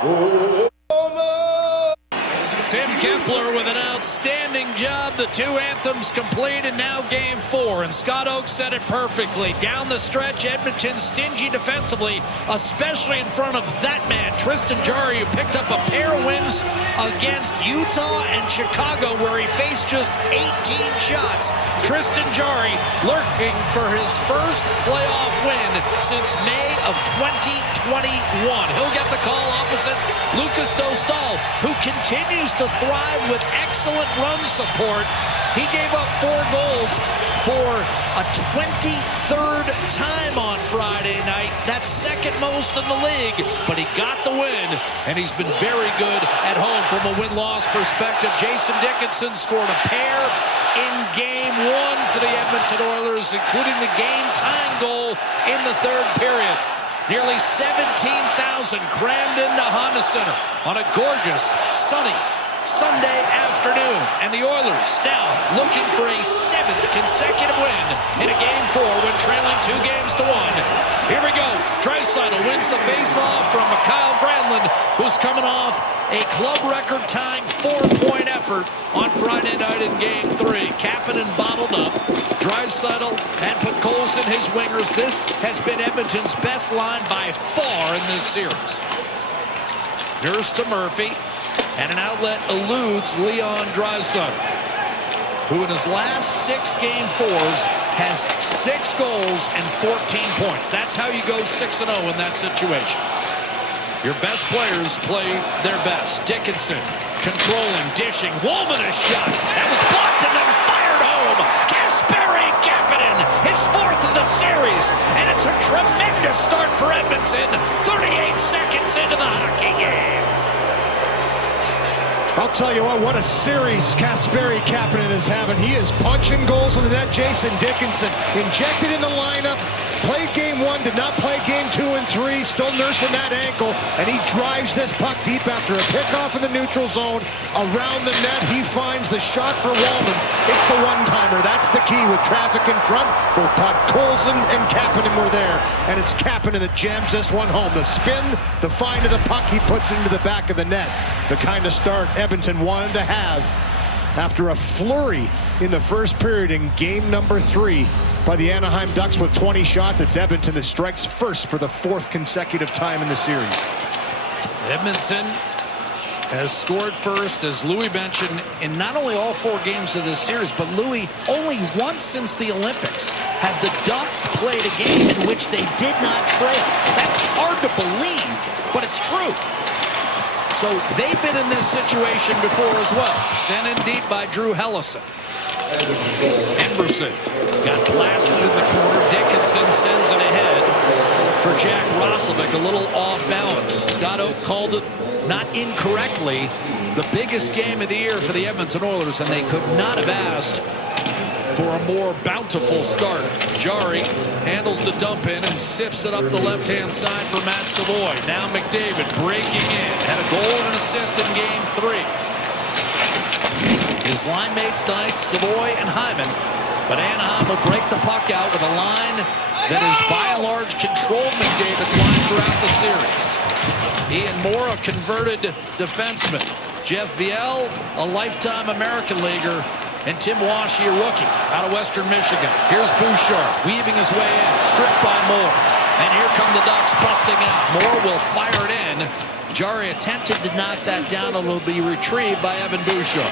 Tim Kepler with an outstanding job. The two anthems complete, and now game 4. And Scott Oakes said it perfectly. Down the stretch, Edmonton stingy defensively, especially in front of that man, Tristan Jarry, who picked up a pair of wins against Utah and Chicago, where he faced just 18 shots. Tristan Jarry lurking for his first playoff win since May of 2021. He'll get the call opposite Lucas Dostal, who continues to thrive with excellent run support. He gave up 4 goals for a 23rd time on Friday night. That's second most in the league, but he got the win, and he's been very good at home from a win-loss perspective. Jason Dickinson scored a pair in game 1 for the Edmonton Oilers, including the game-tying goal in the 3rd period. Nearly 17,000 crammed into Honda Center on a gorgeous, sunny Sunday afternoon, and the Oilers now looking for a 7th consecutive win in a game 4 when trailing 2-1. Here we go. Draisaitl wins the face-off from Kyle Granlund, who's coming off a club record time 4-point effort on Friday night in game 3. Kapanen bottled up. Draisaitl and Podkolzin his wingers. This has been Edmonton's best line by far in this series. Nurse to Murphy. And an outlet eludes Leon Draisaitl, who in his last 6 game 4s has 6 goals and 14 points. That's how you go 6-0 in that situation. Your best players play their best. Dickinson controlling, dishing. Woolman a shot. That was blocked and then fired home. Kasperi Kapanen, his 4th of the series. And it's a tremendous start for Edmonton. 38 seconds into the hockey game. I'll tell you what a series Kasperi Kapanen is having. He is punching goals in the net. Jason Dickinson injected in the lineup, played game 1, did not play game 2 and 3, still nursing that ankle, and he drives this puck deep after a pickoff in the neutral zone. Around the net, he finds the shot for Wallman. It's the one-timer. That's the key with traffic in front. Both Podkolzin and Kapanen were there, and it's Kapanen that jams this one home. The spin, the find of the puck, he puts it into the back of the net. The kind of start Edmonton wanted to have after a flurry in the first period in game number 3 by the Anaheim Ducks with 20 shots. It's Edmonton that strikes first for the 4th consecutive time in the series. Edmonton has scored first, as Louis mentioned, in not only all 4 games of this series, but Louis, only once since the Olympics have the Ducks played a game in which they did not trail. That's hard to believe, but it's true. So they've been in this situation before as well. Sent in deep by Drew Hellison. Emberson got blasted in the corner. Dickinson sends it ahead for Jack Roslovic, a little off balance. Scott Oakes called it, not incorrectly, the biggest game of the year for the Edmonton Oilers, and they could not have asked for a more bountiful start. Jarry handles the dump in and sifts it up the left-hand side for Matt Savoy. Now McDavid breaking in. Had a goal and an assist in game 3. His line mates tonight, Savoy and Hyman. But Anaheim will break the puck out with a line that has by and large controlled McDavid's line throughout the series. Ian Moore, a converted defenseman. Jeff Viel, a lifetime American leaguer. And Tim Washy, a rookie out of Western Michigan. Here's Bouchard weaving his way in, stripped by Moore. And here come the Ducks busting out. Moore will fire it in. Jarry attempted to knock that down. It will be retrieved by Evan Bouchard.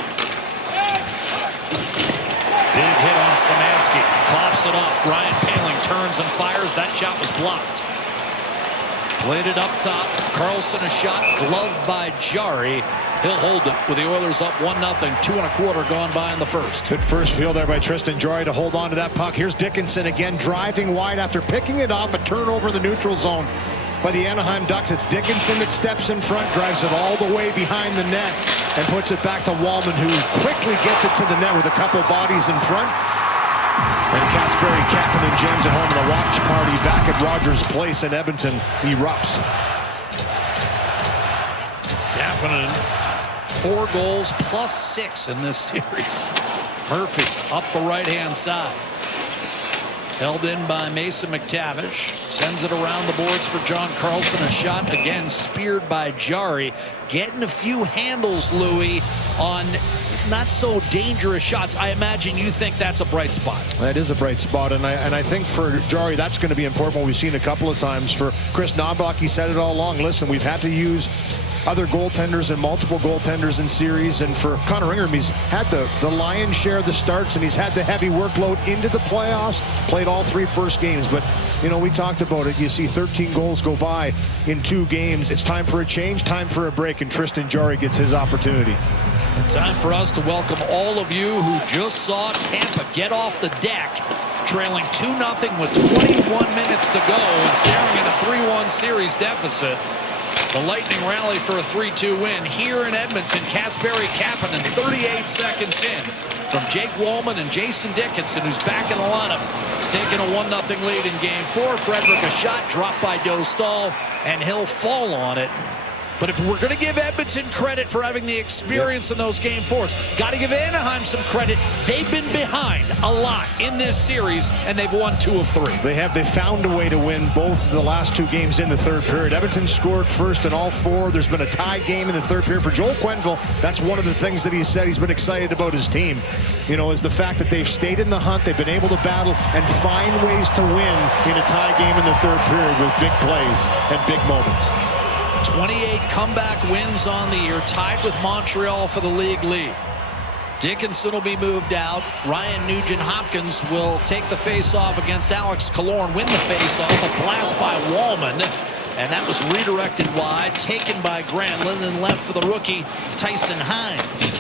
Big hit on Szymanski. Coughs it up. Ryan Poehling turns and fires. That shot was blocked. Played it up top. Carlson a shot. Gloved by Jarry. He'll hold it with the Oilers up 1-0. 2.25 gone by in the first. Good first field there by Tristan Jarry to hold on to that puck. Here's Dickinson again driving wide after picking it off. A turnover in the neutral zone by the Anaheim Ducks. It's Dickinson that steps in front, drives it all the way behind the net, and puts it back to Wallman, who quickly gets it to the net with a couple bodies in front. And Kasperi Kapanen jams it home, and the watch party back at Rogers Place in Edmonton erupts. Kapanen, 4 goals plus 6 in this series. Murphy up the right-hand side. Held in by Mason McTavish. Sends it around the boards for John Carlson. A shot again speared by Jarry. Getting a few handles, Louis, on not so dangerous shots. I imagine you think that's a bright spot. That is a bright spot, and I think for Jarry that's going to be important. We've seen a couple of times for Chris Knobloch. He said it all along. Listen, we've had to use other goaltenders and multiple goaltenders in series, and for Connor Ingram, he's had the lion's share of the starts, and he's had the heavy workload into the playoffs. Played all 3 first games, but you know, we talked about it. You see 13 goals go by in 2 games. It's time for a change, time for a break, and Tristan Jarry gets his opportunity. And time for us to welcome all of you who just saw Tampa get off the deck, trailing 2-0 with 21 minutes to go and staring at a 3-1 series deficit. The Lightning rally for a 3-2 win here in Edmonton. Kasperi Kapanen 38 seconds in from Jake Walman and Jason Dickinson, who's back in the lineup. He's taken a 1-0 lead in game 4. Frederick, a shot dropped by Dostal, and he'll fall on it. But if we're going to give Edmonton credit for having the experience in those game 4s, got to give Anaheim some credit. They've been behind a lot in this series, and they've won 2 of 3. They found a way to win both the last 2 games in the third period. Edmonton scored first in all 4. There's been a tie game in the third period for Joel Quenneville. That's one of the things that he said he's been excited about his team, you know, is the fact that they've stayed in the hunt. They've been able to battle and find ways to win in a tie game in the third period with big plays and big moments. 28 comeback wins on the year, tied with Montreal for the league lead. Dickinson will be moved out. Ryan Nugent-Hopkins will take the face-off against Alex Killorn, win the face-off. A blast by Walman, and that was redirected wide, taken by Granlund, and left for the rookie Tyson Hines.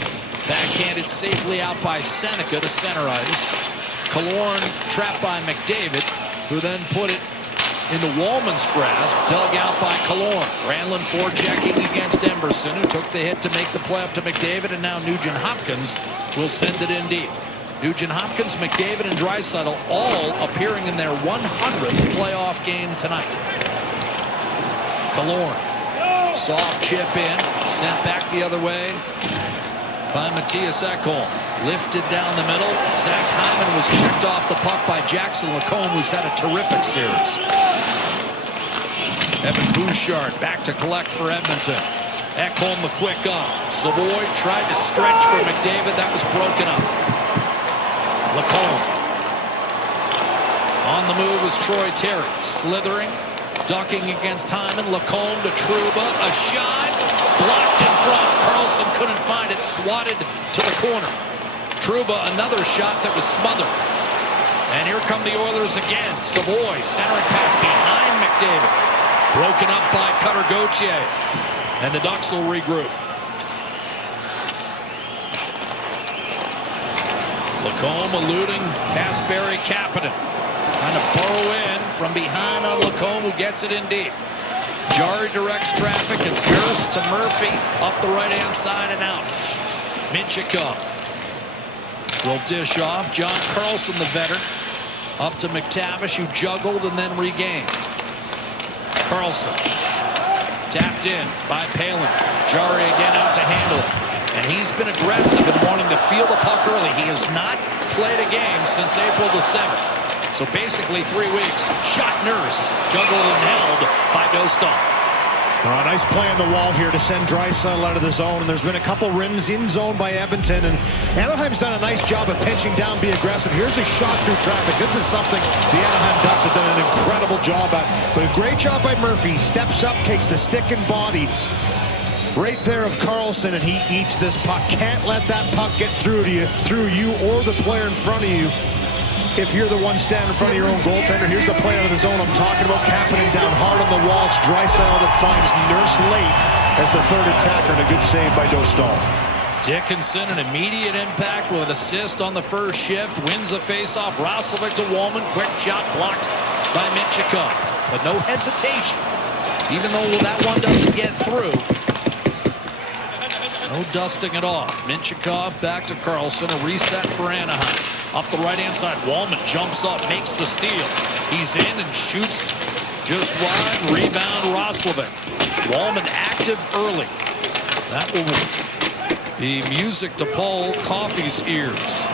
Backhanded safely out by Seneca to center ice. Killorn trapped by McDavid, who then put it into Walman's grasp, dug out by Killorn. Granlund forechecking against Emberson, who took the hit to make the play up to McDavid, and now Nugent-Hopkins will send it in deep. Nugent-Hopkins, McDavid, and Draisaitl all appearing in their 100th playoff game tonight. Killorn, soft chip in, sent back the other way by Matthias Ekholm. Lifted down the middle. Zach Hyman was checked off the puck by Jackson Lacombe, who's had a terrific series. Evan Bouchard back to collect for Edmonton. Ekholm the quick up. Savoy tried to stretch for McDavid. That was broken up. Lacombe. On the move is Troy Terry. Slithering. Ducking against Hyman. Lacombe to Trouba. A shot. Blocked in front. Carlson couldn't find it. Swatted to the corner. Trouba, another shot that was smothered. And here come the Oilers again. Savoy centering pass behind McDavid. Broken up by Cutter Gauthier. And the Ducks will regroup. Lacombe eluding Kasperi Kapanen. Trying to burrow in from behind on Lacombe, who gets it in deep. Jarry directs traffic. It's Nurse to Murphy. Up the right-hand side and out. Minchikov will dish off. John Carlson, the veteran, up to McTavish, who juggled and then regained. Carlson tapped in by Palin. Jarry again out to handle it. And he's been aggressive in wanting to feel the puck early. He has not played a game since April the 7th. So basically 3 weeks. Shot Nurse, juggled and held by Dostal. Nice play on the wall here to send Draisaitl out of the zone, and there's been a couple rims in zone by Edmonton, and Anaheim's done a nice job of pinching down, be aggressive. Here's a shot through traffic. This is something the Anaheim Ducks have done an incredible job at, but a great job by Murphy. He steps up, takes the stick and body right there of Carlson, and he eats this puck. Can't let that puck get through you or the player in front of you. If you're the one standing in front of your own goaltender. Here's the play out of the zone I'm talking about. Kapanen down hard on the wall. It's Draisaitl that finds Nurse late as the third attacker, and a good save by Dostal. Dickinson, an immediate impact with an assist on the first shift. Wins a faceoff. Roslovic to Walman. Quick shot blocked by Minchikov. But no hesitation. Even though that one doesn't get through. No dusting it off. Minchikov back to Carlson. A reset for Anaheim. Up the right-hand side, Walman jumps up, makes the steal. He's in and shoots just wide. Rebound, Roslovic. Walman active early. That will be music to Paul Coffey's ears.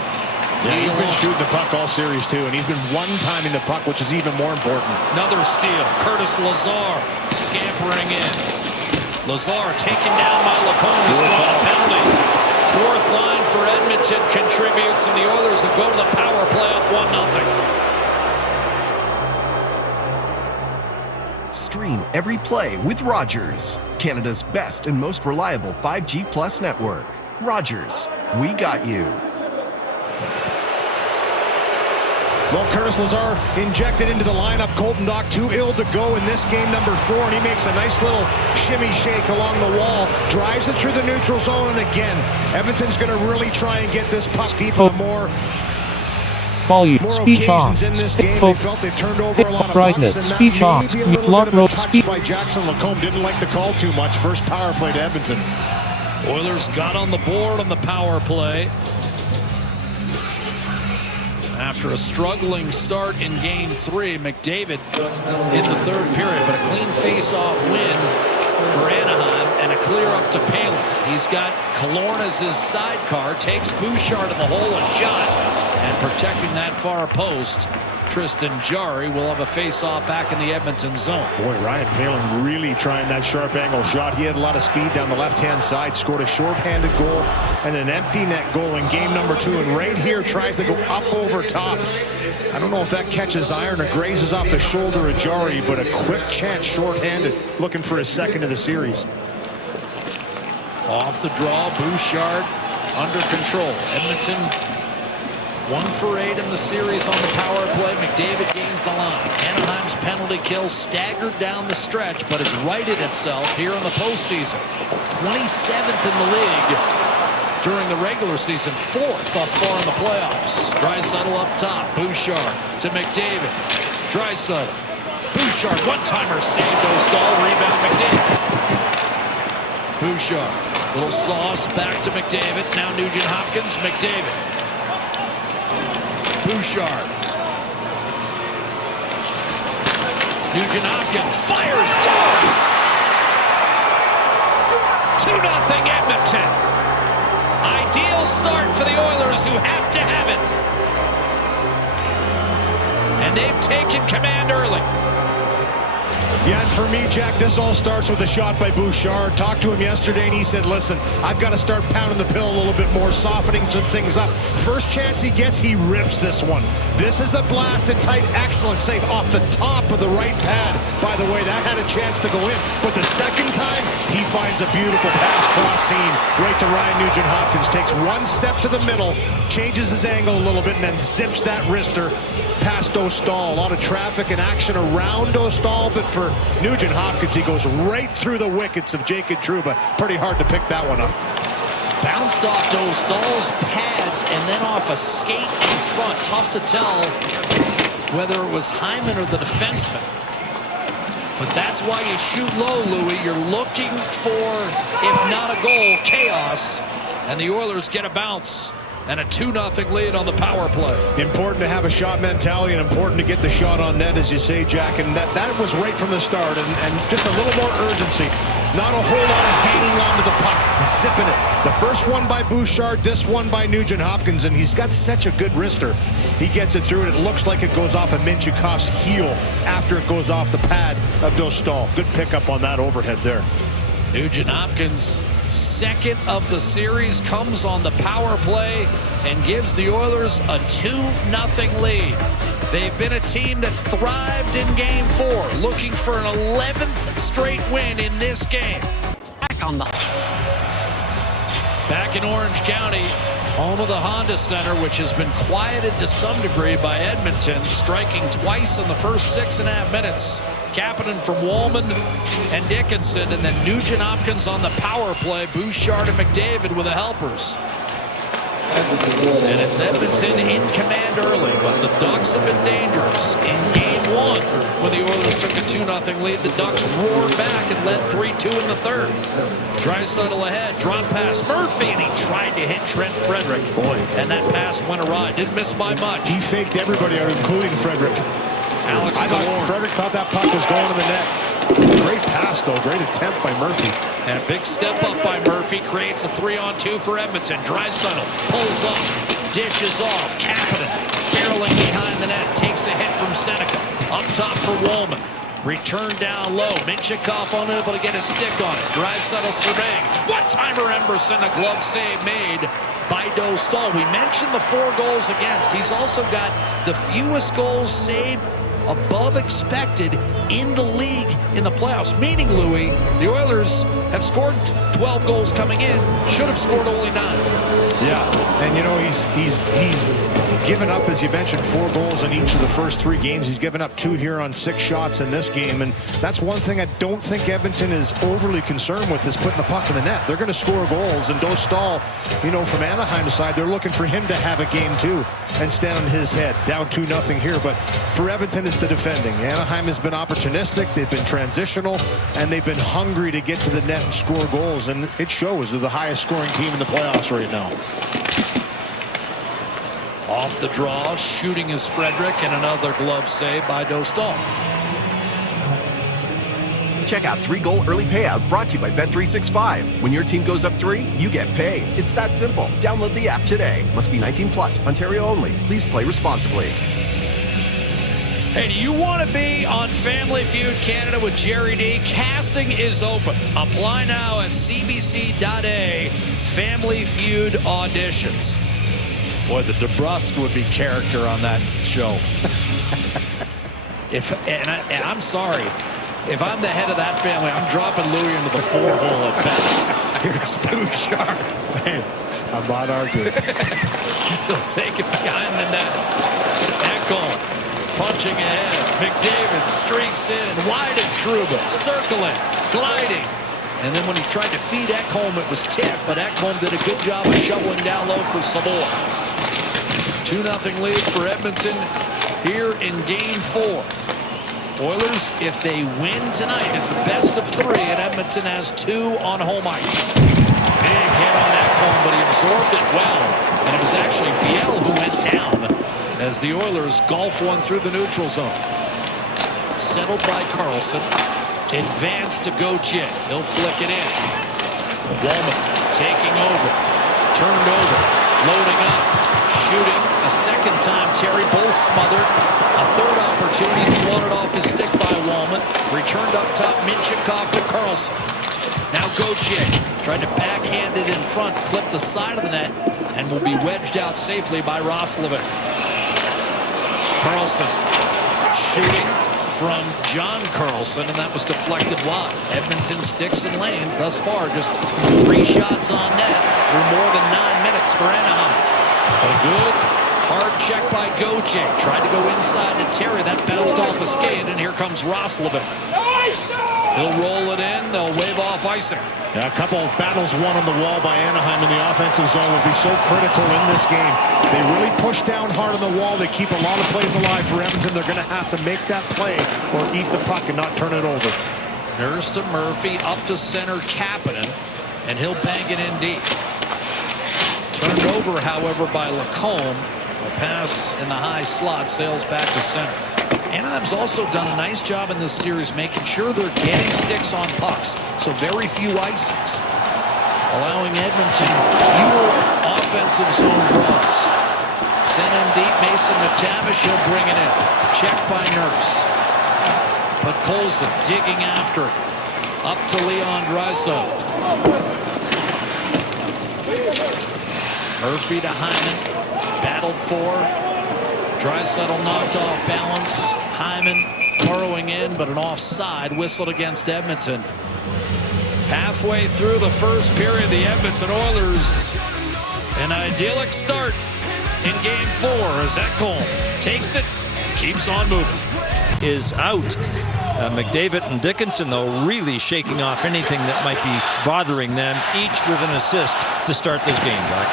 Yeah, he's been shooting the puck all series too, and he's been one-timing the puck, which is even more important. Another steal. Curtis Lazar scampering in. Lazar taken down by Lacombe. He's drawn a penalty. Fourth line for Edmonton contributes, and the Oilers will go to the power play up 1-0. Stream every play with Rogers, Canada's best and most reliable 5G Plus network. Rogers, we got you. Well, Curtis Lazar injected into the lineup. Colton Dach too ill to go in this game number 4, and he makes a nice little shimmy shake along the wall, drives it through the neutral zone, and again, Edmonton's going to really try and get this puck deep into more occasions in this game. They felt they've turned over a lot of pucks, and that may be a little bit of a touch by Jackson Lacombe. Didn't like the call too much. First power play to Edmonton. Oilers got on the board on the power play after a struggling start in Game 3. McDavid in the third period, but a clean face-off win for Anaheim and a clear up to Palin. He's got Killorn as his sidecar, takes Bouchard in the hole, a shot, and protecting that far post, Tristan Jarry will have a face-off back in the Edmonton zone. Boy, Ryan Palin really trying that sharp angle shot. He had a lot of speed down the left-hand side, scored a short-handed goal and an empty net goal in game number 2, and right here tries to go up over top. I don't know if that catches iron or grazes off the shoulder of Jarry, but a quick chance short-handed, looking for his second of the series. Off the draw, Bouchard under control. Edmonton 1 for 8 in the series on the power play. McDavid gains the line. Anaheim's penalty kill staggered down the stretch, but has righted itself here in the postseason. 27th in the league during the regular season, 4th thus far in the playoffs. Draisaitl up top. Bouchard to McDavid. Draisaitl. Bouchard, one-timer saved. O'Stall, rebound McDavid. Bouchard, little sauce back to McDavid. Now Nugent Hopkins, McDavid. Bouchard. Nugent Hopkins fires, scores! 2-0 Edmonton. Ideal start for the Oilers, who have to have it. And they've taken command early. Yeah, and for me, Jack, this all starts with a shot by Bouchard. Talked to him yesterday, and he said, listen, I've got to start pounding the pill a little bit more, softening some things up. First chance he gets, he rips this one. This is a blasted tight, excellent save off the top of the right pad. By the way, that had a chance to go in. But the second time, he finds a beautiful pass cross seam right to Ryan Nugent Hopkins. Takes one step to the middle, changes his angle a little bit, and then zips that wrister past O'Stall. A lot of traffic and action around O'Stall, but for Nugent Hopkins, he goes right through the wickets of Jacob Trouba. Pretty hard to pick that one up. Bounced off O'Stall's pads and then off a skate in front. Tough to tell whether it was Hyman or the defenseman. But that's why you shoot low, Louis. You're looking for, if not a goal, chaos. And the Oilers get a bounce and a 2-0 lead on the power play. Important to have a shot mentality and important to get the shot on net, as you say, Jack. And that was right from the start. And just a little more urgency. Not a whole lot of hanging on to the puck, zipping it. The first one by Bouchard, this one by Nugent Hopkins, and he's got such a good wrister. He gets it through, and it looks like it goes off of Minchikov's heel after it goes off the pad of Dostal. Good pickup on that overhead there. Nugent Hopkins, second of the series, comes on the power play and gives the Oilers a 2-0 lead. They've been a team that's thrived in Game 4, looking for an 11th straight win in this game. Back in Orange County, home of the Honda Center, which has been quieted to some degree by Edmonton, striking twice in the first 6.5 minutes. Kapanen from Wallman and Dickinson, and then Nugent Hopkins on the power play. Bouchard and McDavid with the helpers. And it's Edmonton in command early, but the Ducks have been dangerous. In Game 1, when the Oilers took a 2-0 lead, the Ducks roared back and led 3-2 in the third. Draisaitl ahead, drop pass, Murphy, and he tried to hit Trent Frederick. Boy, and that pass went awry. Didn't miss by much. He faked everybody out, including Frederick. Alex Killorn. Frederick thought that puck was going to the net. Great pass, though. Great attempt by Murphy. And a big step up by Murphy creates a 3-on-2 for Edmonton. Draisaitl pulls up, dishes off. Kapanen barreling behind the net, takes a hit from Seneca. Up top for Wallman. Return down low. Minchikov unable to get a stick on it. Draisaitl surveying. One-timer Emberson, a glove save made by Dostal. We mentioned the 4 goals against. He's also got the fewest goals saved above expected in the league in the playoffs. Meaning, Louis, the Oilers have scored 12 goals coming in. Should have scored only 9. Yeah, and you know, he's given up, as you mentioned, 4 goals in each of the first 3 games. He's given up 2 here on 6 shots in this game, and that's one thing I don't think Edmonton is overly concerned with, is putting the puck in the net. They're going to score goals, and Dostal, you know, from Anaheim's side, they're looking for him to have a game too and stand on his head. Down 2-0 here, but for Edmonton, it's the defending. Anaheim has been opportunistic, they've been transitional, and they've been hungry to get to the net and score goals, and it shows. They're the highest scoring team in the playoffs right now. Off the draw, shooting is Frederick, and another glove save by Dostal. Check out 3-goal early payout brought to you by Bet365. When your team goes up 3, you get paid. It's that simple. Download the app today. Must be 19 plus, Ontario only. Please play responsibly. Hey, do you want to be on Family Feud Canada with Jerry D? Casting is open. Apply now at cbc.a. Family Feud auditions. Boy, the DeBrusque would be character on that show. And I'm sorry, if I'm the head of that family, I'm dropping Louis into the 4-hole at best. Here's Bouchard. Man, I'm not arguing. They'll take it behind the net. Ekholm punching ahead. McDavid streaks in. Wide of Trouba. Circling. Gliding. And then when he tried to feed Ekholm, it was tipped. But Ekholm did a good job of shoveling down low for Savoie. 2-0 lead for Edmonton here in Game 4. Oilers, if they win tonight, it's a best of 3, and Edmonton has 2 on home ice. Big hit on Ekholm, but he absorbed it well. And it was actually Viel who went down as the Oilers golf one through the neutral zone. Settled by Carlson. Advanced to Gauthier. He'll flick it in. Wallman taking over. Turned over. Loading up. Shooting a second time. Terry Bull smothered. A third opportunity swatted off his stick by Wallman. Returned up top. Minchikov to Carlson. Now Gauthier tried to backhand it in front. Clip the side of the net. And will be wedged out safely by Roslovic. Carlson shooting from John Carlson, and that was deflected wide. Edmonton sticks and lanes thus far. Just 3 shots on net through more than 9 minutes for Anaheim. But a good hard check by Gauthier. Tried to go inside to Terry. That bounced off a skate, and here comes Roslovic. He'll roll it in. They'll wave off icing. Yeah, a couple of battles won on the wall by Anaheim in the offensive zone will be so critical in this game. They really push down hard on the wall. They keep a lot of plays alive for Edmonton. They're going to have to make that play or eat the puck and not turn it over. Nurse to Murphy, up to center Kapanen, and he'll bang it in deep. Turned over, however, by Lacombe. A pass in the high slot, sails back to center. Anaheim's also done a nice job in this series making sure they're getting sticks on pucks, so very few icings, allowing Edmonton fewer offensive zone draws. Sent in deep, Mason McTavish, he'll bring it in. Checked by Nurse. But Colson digging after it. Up to Leon Draisaitl. Murphy to Hyman. Battled for. Draisaitl knocked off balance. Hyman burrowing in, but an offside whistled against Edmonton. Halfway through the first period, the Edmonton Oilers, an idyllic start in Game 4 as Ekholm takes it, keeps on moving. Is out. McDavid and Dickinson, though, really shaking off anything that might be bothering them, each with an assist to start this game, Doc.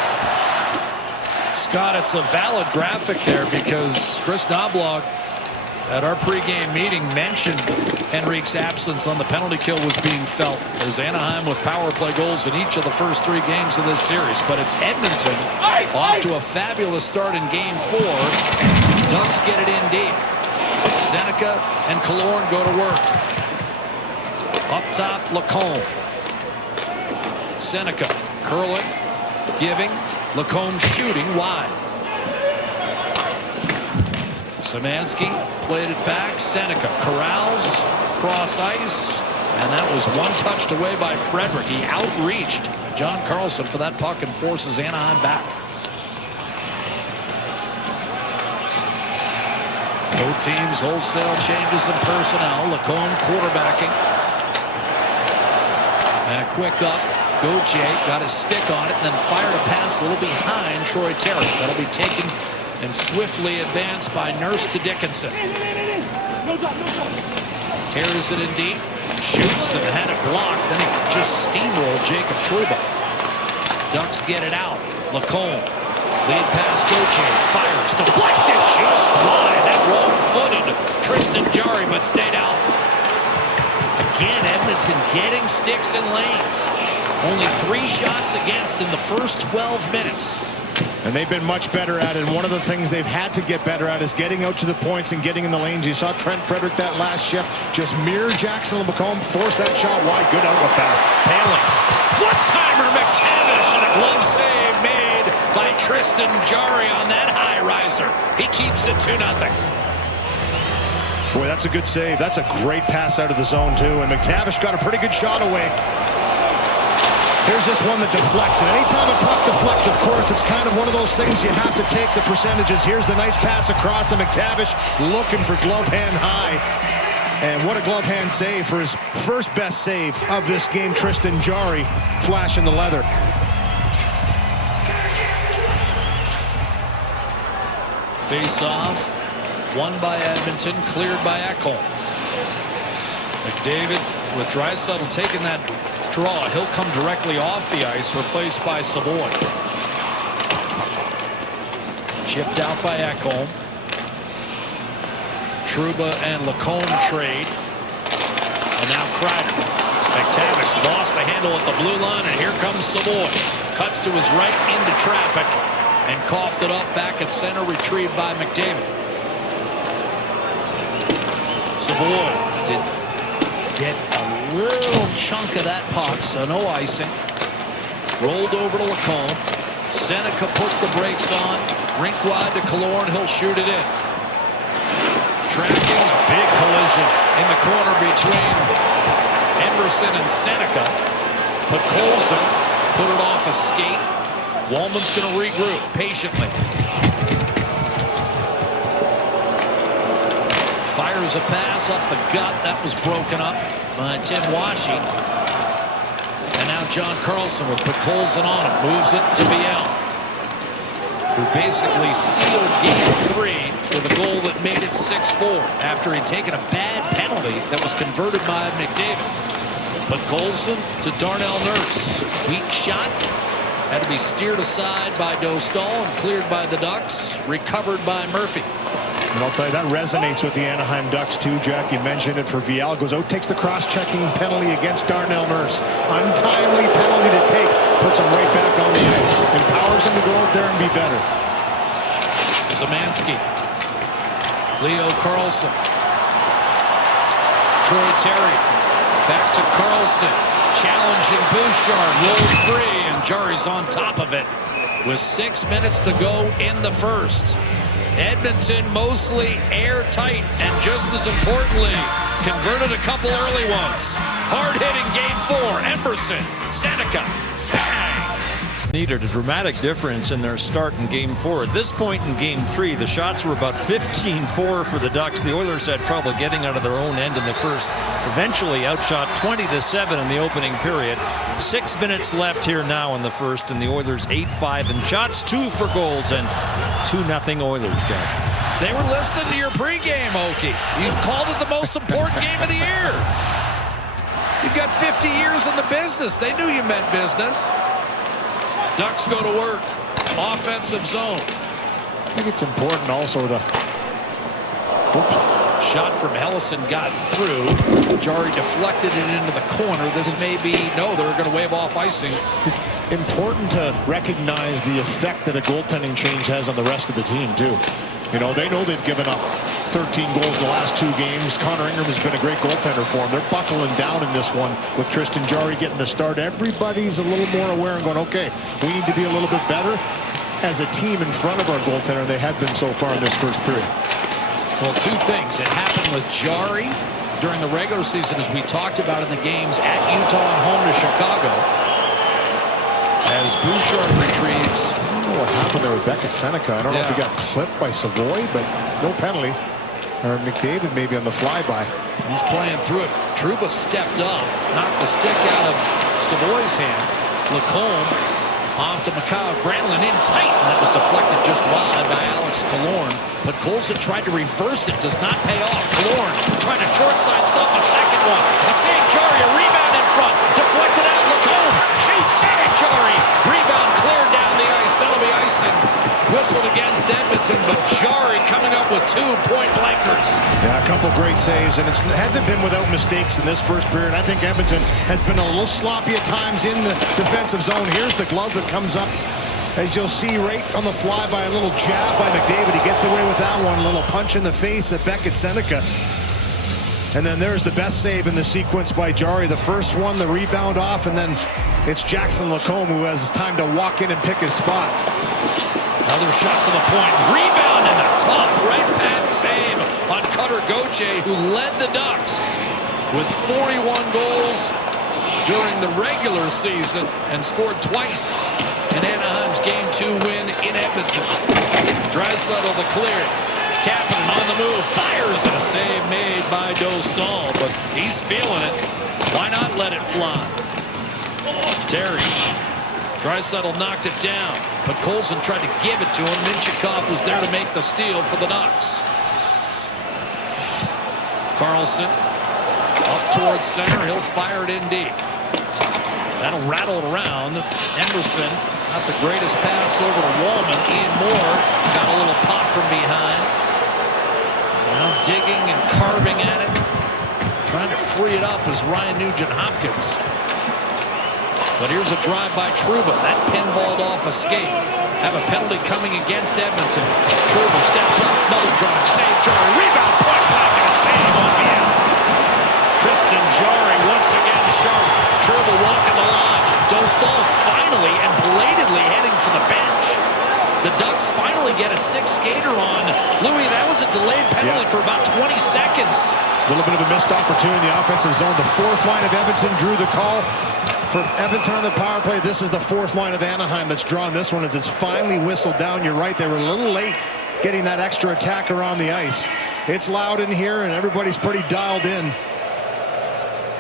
Scott, it's a valid graphic there because Chris Knobloch at our pregame meeting mentioned Henrique's absence on the penalty kill was being felt as Anaheim with power play goals in each of the first 3 games of this series. But it's Edmonton off to a fabulous start in Game 4. Ducks get it in deep. Seneca and Killorn go to work. Up top, Lacombe. Seneca curling, giving. Lacombe shooting wide. Szymanski played it back. Seneca corrals, cross ice, and that was one touched away by Frederick. He outreached John Carlson for that puck and forces Anaheim back. Both teams wholesale changes in personnel. Lacombe quarterbacking. And a quick up. Gauthier got his stick on it and then fired a pass a little behind Troy Terry. That'll be taken and swiftly advanced by Nurse to Dickinson. Carries it in deep. Shoots and had it blocked. Then he just steamrolled Jacob Trouba. Ducks get it out. Lacombe. Lead pass Gauthier. Fires. Deflected. Just wide. That wrong-footed Tristan Jarry, but stayed out. Again, Edmonton getting sticks in lanes. Only 3 shots against in the first 12 minutes. And they've been much better at it. And one of the things they've had to get better at is getting out to the points and getting in the lanes. You saw Trent Frederick that last shift just mirror Jackson Lacombe, force that shot wide. Good outlet pass. Paling. One-timer McTavish and a glove save made by Tristan Jarry on that high riser. He keeps it 2-0. Boy, that's a good save. That's a great pass out of the zone, too. And McTavish got a pretty good shot away. Here's this one that deflects. And anytime a puck deflects, of course, it's kind of one of those things you have to take the percentages. Here's the nice pass across to McTavish, looking for glove hand high. And what a glove hand save for his first best save of this game. Tristan Jarry flashing the leather. Face-off. Won by Edmonton, cleared by Ekholm. McDavid with Draisaitl taking that draw. He'll come directly off the ice, replaced by Savoy. Chipped out by Ekholm. Trouba and Lacombe trade. And now Kreider. McTavish lost the handle at the blue line, and here comes Savoy. Cuts to his right into traffic and coughed it up back at center, retrieved by McDavid. Savoy did get a little chunk of that puck, so no icing. Rolled over to Lacombe. Seneca puts the brakes on. Rink wide to Killorn. He'll shoot it in. Tracking a big collision in the corner between Emberson and Seneca. But Colson put it off a skate. Wallman's going to regroup patiently. Fires a pass up the gut. That was broken up by Tim Washy. And now John Carlson with Colson on him. Moves it to Viel, who basically sealed game 3 with a goal that made it 6-4 after he'd taken a bad penalty that was converted by McDavid. But Colson to Darnell Nurse. Weak shot. Had to be steered aside by Dostal and cleared by the Ducks. Recovered by Murphy. And I'll tell you, that resonates with the Anaheim Ducks, too, Jack. You mentioned it for Viel. Goes out, takes the cross-checking penalty against Darnell Nurse. Untimely penalty to take. Puts him right back on the ice. Empowers him to go out there and be better. Szymanski. Leo Carlson. Troy Terry. Back to Carlson. Challenging Bouchard. Rolls free, and Jarry's on top of it with 6 minutes to go in the first. Edmonton mostly airtight, and just as importantly, converted a couple early ones. Hard-hitting game 4. Emberson, Seneca, bang! Needed a dramatic difference in their start in game 4. At this point in game 3, the shots were about 15-4 for the Ducks. The Oilers had trouble getting out of their own end in the first. Eventually outshot 20-7 in the opening period. 6 minutes left here now in the first, and the Oilers 8-5 in shots, 2 for goals, and 2-0 Oilers, Jack. They were listening to your pregame, Okie. You've called it the most important game of the year. You've got 50 years in the business. They knew you meant business. Ducks go to work. Offensive zone. I think it's important also to... Shot from Hellison got through. Jarry deflected it into the corner. This may be... No, they're going to wave off icing. Important to recognize the effect that a goaltending change has on the rest of the team, too. You know, they know they've given up 13 goals in the last 2 games. Connor Ingram has been a great goaltender for him. They're buckling down in this one with Tristan Jarry getting the start. Everybody's a little more aware and going, okay, we need to be a little bit better as a team in front of our goaltender. They have been so far in this first period. Well, 2 things. It happened with Jarry during the regular season, as we talked about in the games at Utah and home to Chicago. As Bouchard retrieves. I don't know what happened there with Beckett Seneca. I don't know if he got clipped by Savoy, but no penalty. Or McDavid maybe on the flyby. He's playing through it. Trouba stepped up, knocked the stick out of Savoy's hand. Lacombe off to Mikhail Granlund in tight, and that was deflected just wide by Alex Killorn. But Colson tried to reverse it, does not pay off. Killorn trying to short side stuff a second one. A save, Jarry, a rebound in front, deflected out. Lacombe shoots, save, Jarry. Rebound cleared down the ice. That'll be icing. Whistled against Edmonton, but Jarry coming up with 2 point-blankers. Yeah, a couple great saves, and it hasn't been without mistakes in this first period. I think Edmonton has been a little sloppy at times in the defensive zone. Here's the glove that comes up, as you'll see, right on the fly by a little jab by McDavid. He gets away with that one. A little punch in the face at Beckett Seneca. And then there's the best save in the sequence by Jarry. The first one, the rebound off, and then it's Jackson Lacombe who has time to walk in and pick his spot. Another shot for the point. Rebound and a tough right pad save on Cutter Gauthier, who led the Ducks with 41 goals during the regular season and scored twice in Anaheim's Game 2 win in Edmonton. Draisaitl the clear. Kapanen on the move. Fires, and a save made by Dostal, but he's feeling it. Why not let it fly? Terry. Draisaitl knocked it down, but Colson tried to give it to him. Minchikov was there to make the steal for the Ducks. Carlson up towards center. He'll fire it in deep. That'll rattle it around. Emerson, not the greatest pass over to Wallman. Ian Moore got a little pop from behind. Now digging and carving at it. Trying to free it up is Ryan Nugent-Hopkins. But here's a drive by Trouba. That pinballed off escape. Have a penalty coming against Edmonton. Trouba steps up. Another drive. Save, Jarry. Rebound, point blank, and a save on Vienna. Tristan Jarry once again sharp. Trouba walking the line. Dostal finally and belatedly heading for the bench. The Ducks finally get a 6th skater on. Louis, that was a delayed penalty for about 20 seconds. A little bit of a missed opportunity in the offensive zone. The 4th line of Edmonton drew the call for Edmonton on the power play. This is the 4th line of Anaheim that's drawn this one as it's finally whistled down. You're right, they were a little late getting that extra attacker on the ice. It's loud in here and everybody's pretty dialed in.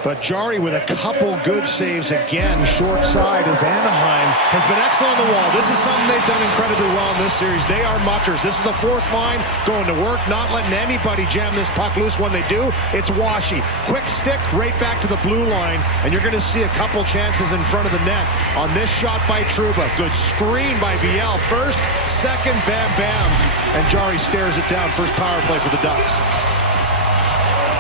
But Jarry with a couple good saves again, short side, as Anaheim has been excellent on the wall. This is something they've done incredibly well in this series. They are muckers. This is the 4th line going to work, not letting anybody jam this puck loose. When they do, it's washy. Quick stick right back to the blue line, and you're going to see a couple chances in front of the net on this shot by Trouba. Good screen by Viel. First, second, bam, bam. And Jarry stares it down. First power play for the Ducks.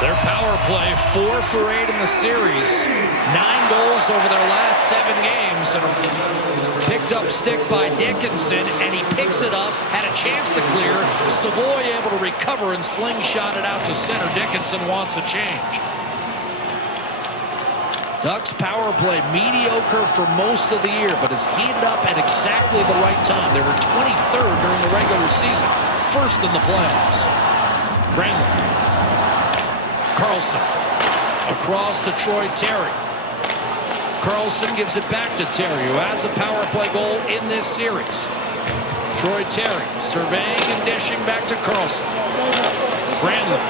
Their power play, 4 for 8 in the series. 9 goals over their last 7 games. And a picked up stick by Dickinson, and he picks it up, had a chance to clear. Savoy able to recover and slingshot it out to center. Dickinson wants a change. Ducks power play mediocre for most of the year, but has heated up at exactly the right time. They were 23rd during the regular season, 1st in the playoffs. Granlund. Carlson across to Troy Terry. Carlson gives it back to Terry, who has a power play goal in this series. Troy Terry surveying and dishing back to Carlson. Granlund.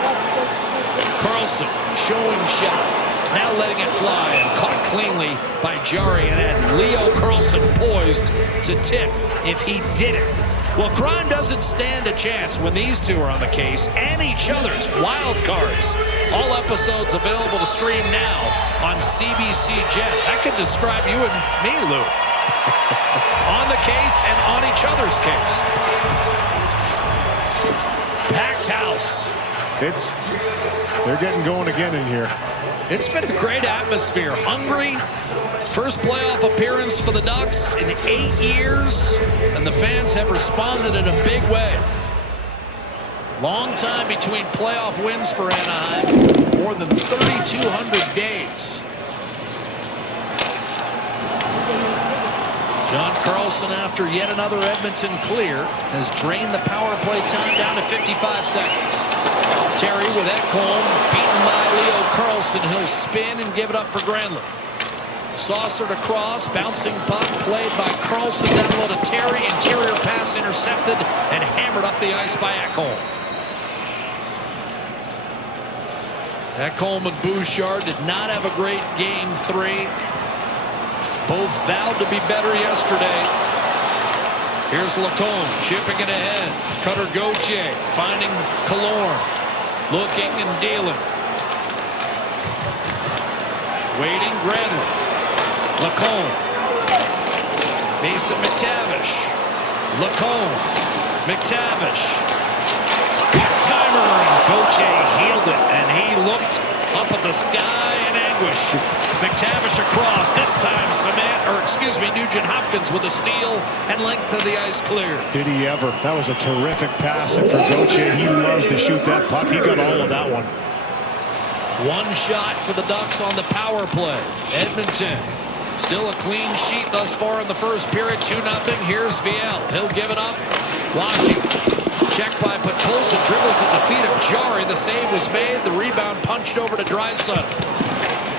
Carlson showing shot. Now letting it fly and caught cleanly by Jarry, and had Leo Carlson poised to tip if he did it. Well, crime doesn't stand a chance when these two are on the case and each other's wild cards. All episodes available to stream now on CBC Jet. That could describe you and me, Lou. On the case and on each other's case. Packed house. They're getting going again in here. It's been a great atmosphere. Hungry. First playoff appearance for the Ducks in 8 years, and the fans have responded in a big way. Long time between playoff wins for Anaheim. More than 3,200 days. John Carlson, after yet another Edmonton clear, has drained the power play time down to 55 seconds. Terry with Ekholm, beaten by Leo Carlson. He'll spin and give it up for Granlund. Saucered across, bouncing puck played by Carlson down low to Terry. Interior pass intercepted and hammered up the ice by Ekholm. Ekholm and Bouchard did not have a great game 3. Both vowed to be better yesterday. Here's Lacombe chipping it ahead. Cutter Gauthier finding Killorn. Looking and dealing. Waiting Granlund. Lacombe. Mason McTavish. Lacombe. McTavish. Timer, and Gauthier healed it, and he looked up at the sky in anguish. McTavish across, this time Nugent Hopkins with a steal and length of the ice clear. Did he ever? That was a terrific pass, and for Gauthier, he loves to shoot that puck. He got all of that one. One shot for the Ducks on the power play. Edmonton still a clean sheet thus far in the first period. 2-0. Here's Viel. He'll give it up. Washington. Checked by Podkolzin, dribbles at the feet of Jarry. The save was made. The rebound punched over to Draisaitl.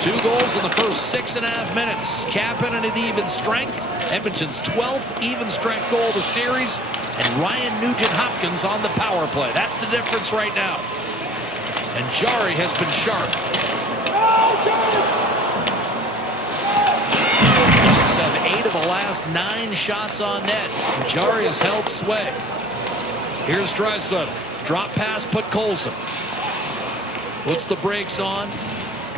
2 goals in the first 6.5 minutes. Kapanen at even strength. Edmonton's 12th even strength goal of the series. And Ryan Nugent-Hopkins on the power play. That's the difference right now. And Jarry has been sharp. Ducks have 8 of the last 9 shots on net. Jarry has held sway. Here's Draisaitl. Drop pass, Podkolzin. Puts the brakes on.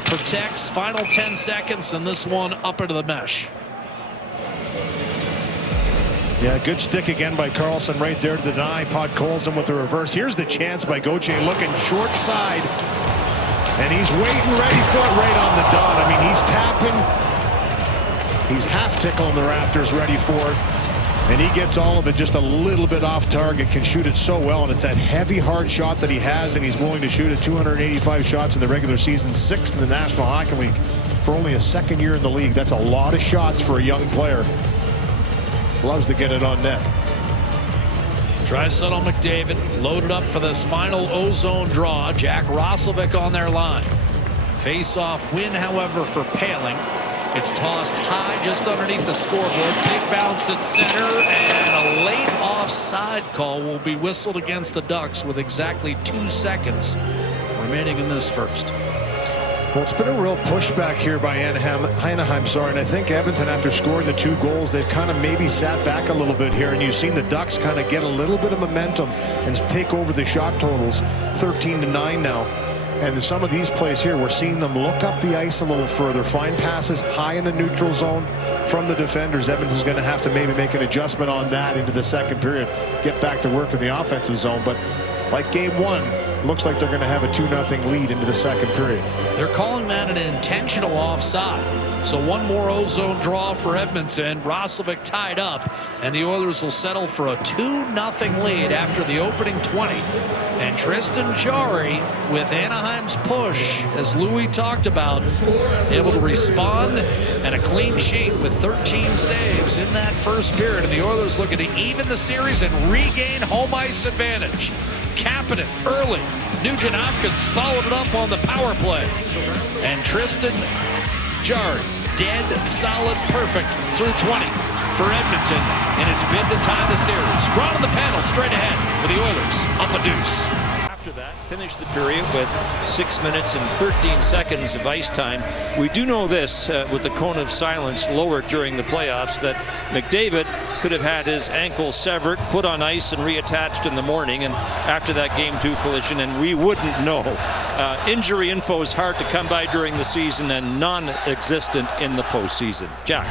Protects. Final 10 seconds, and this one up into the mesh. Yeah, good stick again by Carlson right there to deny Podkolzin with the reverse. Here's the chance by Gauthier looking short side. And he's waiting ready for it right on the dot. I mean, he's tapping. He's half tickling the rafters ready for it. And he gets all of it just a little bit off target, can shoot it so well, and it's that heavy, hard shot that he has, and he's willing to shoot at 285 shots in the regular season, 6th in the National Hockey League for only a 2nd year in the league. That's a lot of shots for a young player. Loves to get it on net. Draisaitl, McDavid loaded up for this final ozone draw. Jack Roslovic on their line. Face-off win, however, for Paling. It's tossed high just underneath the scoreboard. Big bounce at center, and a late offside call will be whistled against the Ducks with exactly 2 seconds remaining in this first. Well, it's been a real pushback here by Anaheim, and I think Edmonton, after scoring the 2 goals, they've kind of maybe sat back a little bit here, and you've seen the Ducks kind of get a little bit of momentum and take over the shot totals, 13-9 now. And some of these plays here, we're seeing them look up the ice a little further, find passes high in the neutral zone from the defenders. Edmonton's going to have to maybe make an adjustment on that into the second period, get back to work in the offensive zone. But like game 1, looks like they're going to have a 2-0 lead into the second period. They're calling that an intentional offside. So one more ozone draw for Edmonton. Roslovic tied up, and the Oilers will settle for a 2-0 lead after the opening 20. And Tristan Jarry, with Anaheim's push, as Louis talked about, able to respond, and a clean sheet with 13 saves in that first period. And the Oilers looking to even the series and regain home ice advantage. Kapanen early. Nugent Hopkins followed it up on the power play. And Tristan Jarry, dead, solid, perfect through 20 for Edmonton, and it's been to tie the series. Ron on the panel straight ahead with the Oilers up a deuce. After that, finish the period with 6 minutes and 13 seconds of ice time. We do know this, with the cone of silence lowered during the playoffs, that McDavid could have had his ankle severed, put on ice, and reattached in the morning, and after that Game 2 collision, and we wouldn't know. Injury info is hard to come by during the season and non-existent in the postseason. Jack.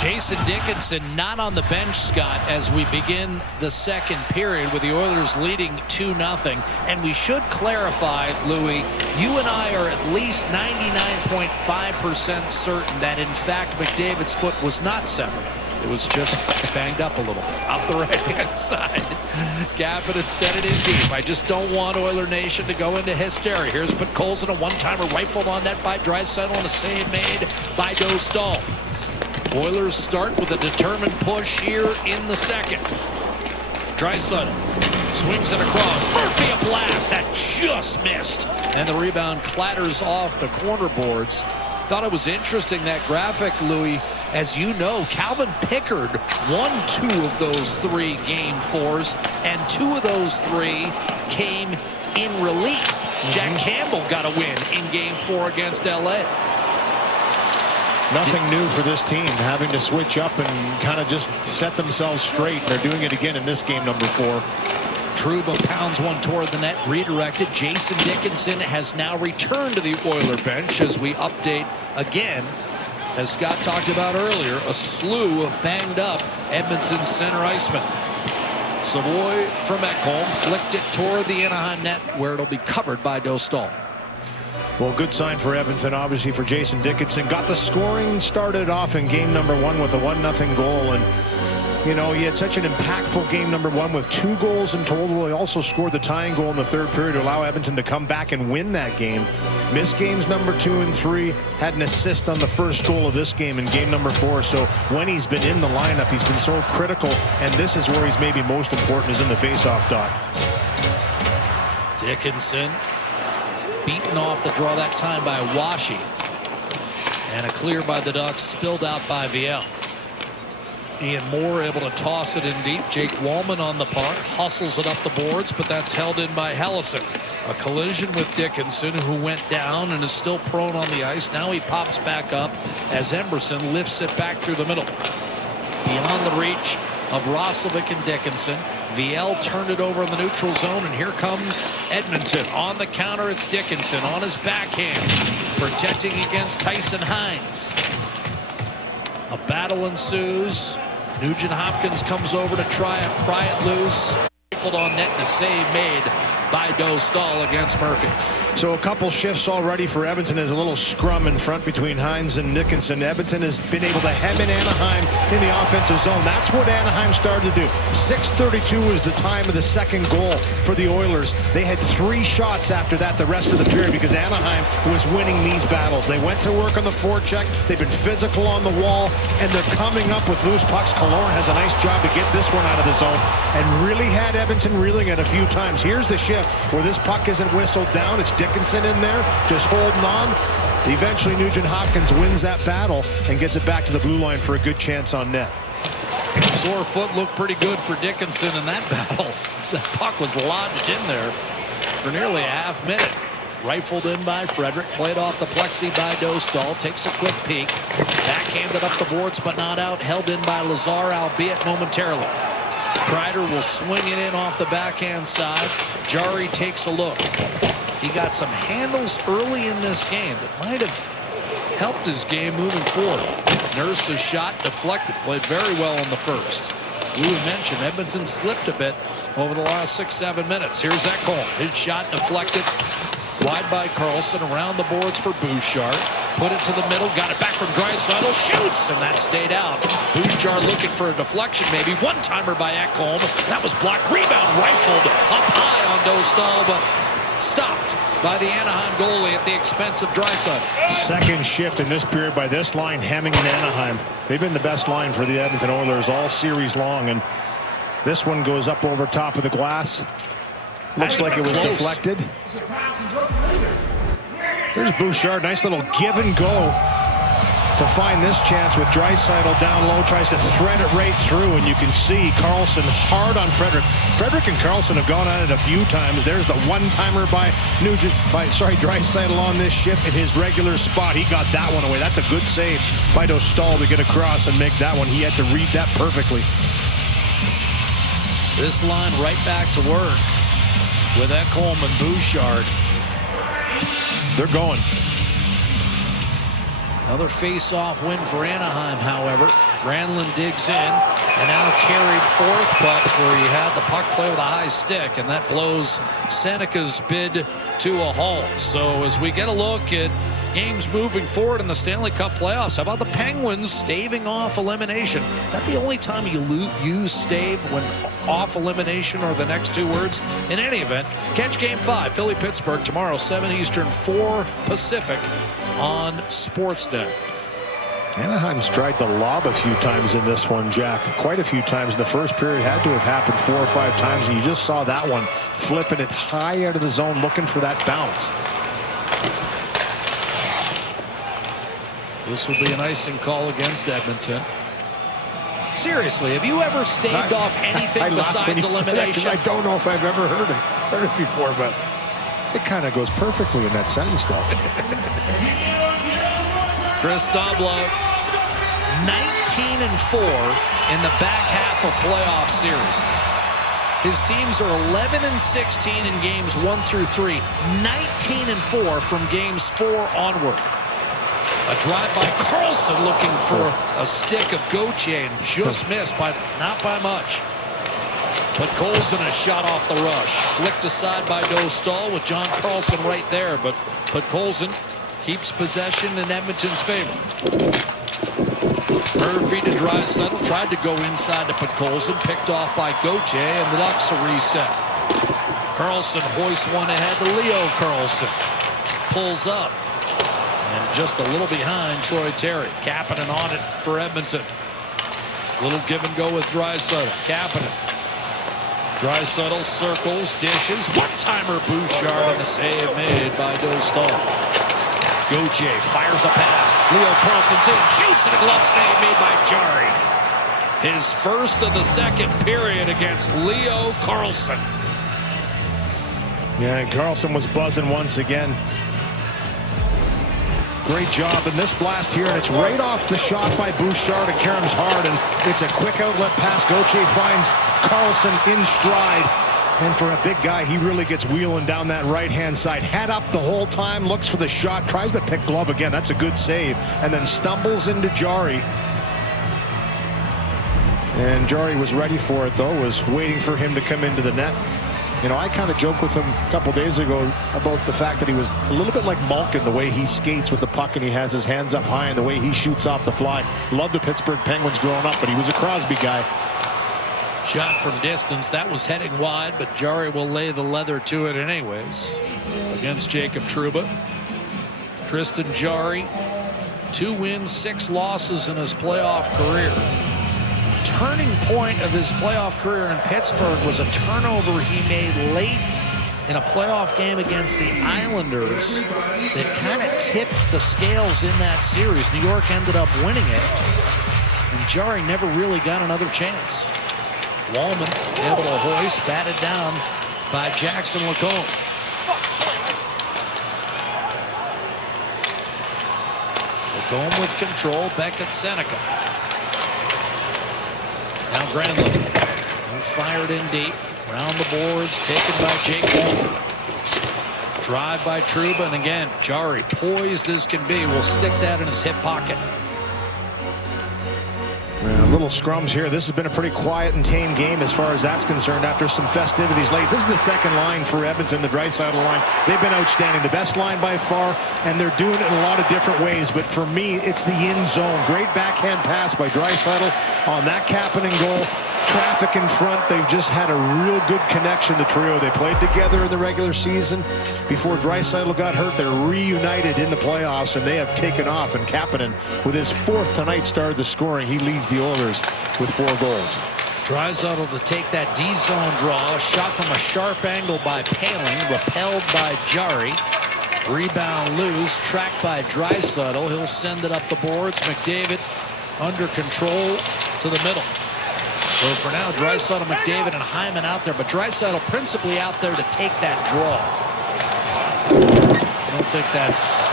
Jason Dickinson not on the bench, Scott, as we begin the second period with the Oilers leading 2-0. And we should clarify, Louis, you and I are at least 99.5% certain that, in fact, McDavid's foot was not severed. It was just banged up a little bit. Out the right-hand side. Kapanen set it in deep. I just don't want Oiler Nation to go into hysteria. Here's Podkolzin, a one-timer rifled on net by Draisaitl, and a save made by Dostal. Oilers start with a determined push here in the second. Draisaitl swings it across. Murphy a blast that just missed. And the rebound clatters off the corner boards. Thought it was interesting, that graphic, Louis. As you know, Calvin Pickard won 2 of those 3 game 4s, and 2 of those 3 came in relief. Jack Campbell got a win in game 4 against LA. Nothing new for this team, having to switch up and kind of just set themselves straight. They're doing it again in this game number 4. Trouba pounds one toward the net, redirected. Jason Dickinson has now returned to the Oiler bench as we update again. As Scott talked about earlier, a slew of banged up Edmonton center icemen. Savoy from Ekholm flicked it toward the Anaheim net, where it'll be covered by Dostal. Well, good sign for Edmonton, obviously, for Jason Dickinson. Got the scoring started off in game number 1 with a 1-0 goal. And, you know, he had such an impactful game number 1 with 2 goals in total. He also scored the tying goal in the 3rd period to allow Edmonton to come back and win that game. Missed games number 2 and 3. Had an assist on the first goal of this game in game number 4. So when he's been in the lineup, he's been so critical. And this is where he's maybe most important, is in the faceoff dot. Dickinson beaten off the draw that time by Washi. And a clear by the Ducks, spilled out by Viel. Ian Moore able to toss it in deep. Jake Wallman on the puck, hustles it up the boards, but that's held in by Hellison. A collision with Dickinson, who went down and is still prone on the ice. Now he pops back up as Emberson lifts it back through the middle. Beyond the reach of Roslovic and Dickinson. Viel turned it over in the neutral zone, and here comes Edmonton. On the counter, it's Dickinson on his backhand, protecting against Tyson Hines. A battle ensues. Nugent Hopkins comes over to try and pry it loose. Rifled on net, and a save made by Dostal against Murphy. So a couple shifts already for Edmonton. As a little scrum in front between Hines and Dickinson. Edmonton has been able to hem in Anaheim in the offensive zone. That's what Anaheim started to do. 6:32 was the time of the second goal for the Oilers. They had 3 shots after that the rest of the period, because Anaheim was winning these battles. They went to work on the forecheck. They've been physical on the wall, and they're coming up with loose pucks. Killorn has a nice job to get this one out of the zone and really had Edmonton reeling it a few times. Here's the shift where this puck isn't whistled down. It's Dickinson in there just holding on. Eventually Nugent Hopkins wins that battle and gets it back to the blue line for a good chance on net. Sore foot looked pretty good for Dickinson in that battle. That puck was lodged in there for nearly a half minute. Rifled in by Frederick, played off the plexi by Dostal, takes a quick peek, backhanded up the boards but not out, held in by Lazar, albeit momentarily. Kreider will swing it in off the backhand side. Jarry takes a look. He got some handles early in this game that might have helped his game moving forward. Nurse's shot deflected, played very well in the first. We mentioned Edmonton slipped a bit over the last 6-7 minutes. Here's Ekholm. His shot deflected wide by Karlsson, around the boards for Bouchard. Put it to the middle, got it back from Draisaitl, shoots, and that stayed out. Bouchard looking for a deflection, maybe. One-timer by Ekholm. That was blocked. Rebound rifled up high on Dostal, but stopped by the Anaheim goalie at the expense of Draisaitl. Second shift in this period by this line, Hemming and Anaheim. They've been the best line for the Edmonton Oilers all series long, and this one goes up over top of the glass. Looks like it was deflected. There's Bouchard. Nice little give and go to find this chance with Draisaitl down low. Tries to thread it right through, and you can see Karlsson hard on Frederick. Frederick and Karlsson have gone at it a few times. There's the one-timer by Draisaitl on this shift in his regular spot. He got that one away. That's a good save by Dostal to get across and make that one. He had to read that perfectly. This line right back to work with Ekholm and Bouchard. They're going. Another face-off win for Anaheim, however. Granlund digs in and now carried fourth, but where he had the puck play with a high stick, and that blows Seneca's bid to a halt. So as we get a look at games moving forward in the Stanley Cup playoffs. How about the Penguins staving off elimination? Is that the only time you use stave, when off elimination or the next two words? In any event, catch Game 5, Philly-Pittsburgh, tomorrow, 7 Eastern, 4 Pacific on Sportsnet. Anaheim's tried to lob a few times in this one, Jack. Quite a few times in the first period. Had to have happened 4 or 5 times, and you just saw that one flipping it high out of the zone, looking for that bounce. This will be an icing call against Edmonton. Seriously, have you ever staved off anything besides elimination? I don't know if I've ever heard it before, but it kind of goes perfectly in that sentence, though. Chris Knobloch, 19-4 in the back half of playoff series. His teams are 11-16 in games 1 through 3, 19-4 from games 4 onward. A drive by Carlson looking for a stick of Gauthier and just missed, not by much. But Colson has shot off the rush. Flicked aside by Dostal with John Carlson right there, but Colson keeps possession in Edmonton's favor. Murphy to Draisaitl, tried to go inside to Podkolzin, picked off by Gauthier, and the Ducks a reset. Carlson hoists one ahead to Leo Carlson. Pulls up, and just a little behind Troy Terry. Kapanen on it for Edmonton. Little give and go with Draisaitl. Kapanen. Draisaitl circles, dishes, one-timer Bouchard, and a save made by Dostal. Gauthier fires a pass. Leo Carlson's in, shoots, and a glove save made by Jarry. His first of the second period against Leo Carlson. Yeah, and Carlson was buzzing once again. Great job in this blast here, and it's right off the shot by Bouchard to Karam's hard, and it's a quick outlet pass. Gauthier finds Carlson in stride. And for a big guy, he really gets wheeling down that right-hand side. Head up the whole time, looks for the shot, tries to pick glove again. That's a good save. And then stumbles into Jarry. And Jarry was ready for it, though, was waiting for him to come into the net. You know, I kind of joked with him a couple days ago about the fact that he was a little bit like Malkin, the way he skates with the puck and he has his hands up high and the way he shoots off the fly. Loved the Pittsburgh Penguins growing up, but he was a Crosby guy. Shot from distance, that was heading wide, but Jarry will lay the leather to it anyways against Jacob Trouba. Tristan Jarry, 2 wins, 6 losses in his playoff career. Turning point of his playoff career in Pittsburgh was a turnover he made late in a playoff game against the Islanders that kind of tipped the scales in that series. New York ended up winning it, and Jarry never really got another chance. Wallman able to hoist, batted down by Jackson Lacombe. Lacombe with control, Beckett Seneca. Now Granlund, fired in deep, round the boards, taken by Jake Wallman. Drive by Trouba, and again, Jarry, poised as can be, will stick that in his hip pocket. Little scrums here. This has been a pretty quiet and tame game as far as that's concerned after some festivities late. This is the second line for Edmonton, the Draisaitl line. They've been outstanding. The best line by far, and they're doing it in a lot of different ways. But for me, it's the in zone. Great backhand pass by Draisaitl on that Kapanen goal. Traffic in front. They've just had a real good connection, the trio. They played together in the regular season. Before Draisaitl got hurt, they're reunited in the playoffs, and they have taken off. And Kapanen, with his 4th tonight, started the scoring. He leads the Oilers with 4 goals. Draisaitl to take that D-zone draw. Shot from a sharp angle by Paling, repelled by Jarry. Rebound loose, tracked by Draisaitl. He'll send it up the boards. McDavid under control to the middle. So for now, Draisaitl, McDavid, and Hyman out there, but Draisaitl principally out there to take that draw. I don't think that's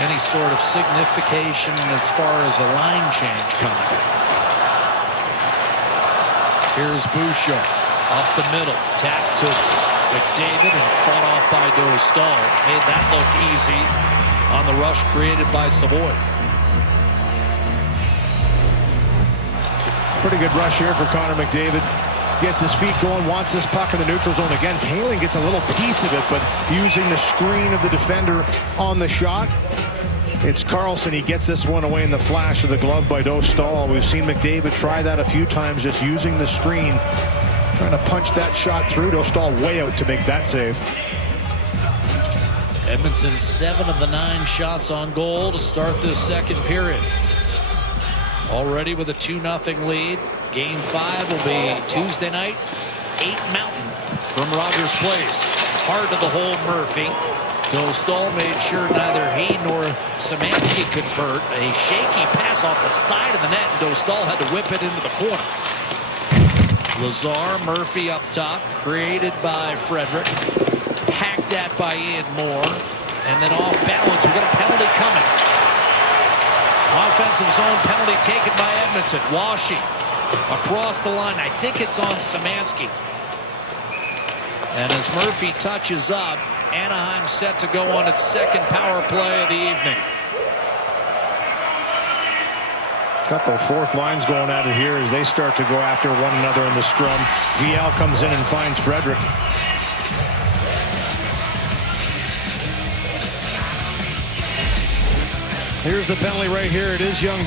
any sort of signification as far as a line change coming. Here's Bouchard up the middle, tapped to McDavid and fought off by Dostal. Made that look easy on the rush created by Savoy. Pretty good rush here for Connor McDavid. gets his feet going, wants this puck in the neutral zone again. Kaling gets a little piece of it, but using the screen of the defender on the shot. It's Carlson. He gets this one away in the flash of the glove by Dostal. We've seen McDavid try that a few times, just using the screen, trying to punch that shot through. Dostal way out to make that save. Edmonton 7 of the 9 shots on goal to start this second period. Already with a 2-0 lead. Game 5 will be Tuesday night, 8 Mountain from Rogers Place. Hard to the hole, Murphy. Dostal made sure neither he nor Szymanski convert. A shaky pass off the side of the net, and Dostal had to whip it into the corner. Lazar, Murphy up top, created by Frederick. Hacked at by Ian Moore, and then off balance. We've got a penalty coming. Offensive zone penalty taken by Edmonton. Washing across the line. I think it's on Szymanski. And as Murphy touches up, Anaheim set to go on its second power play of the evening. Couple of fourth lines going at it here as they start to go after one another in the scrum. VL comes in and finds Frederick. Here's the penalty right here. It is young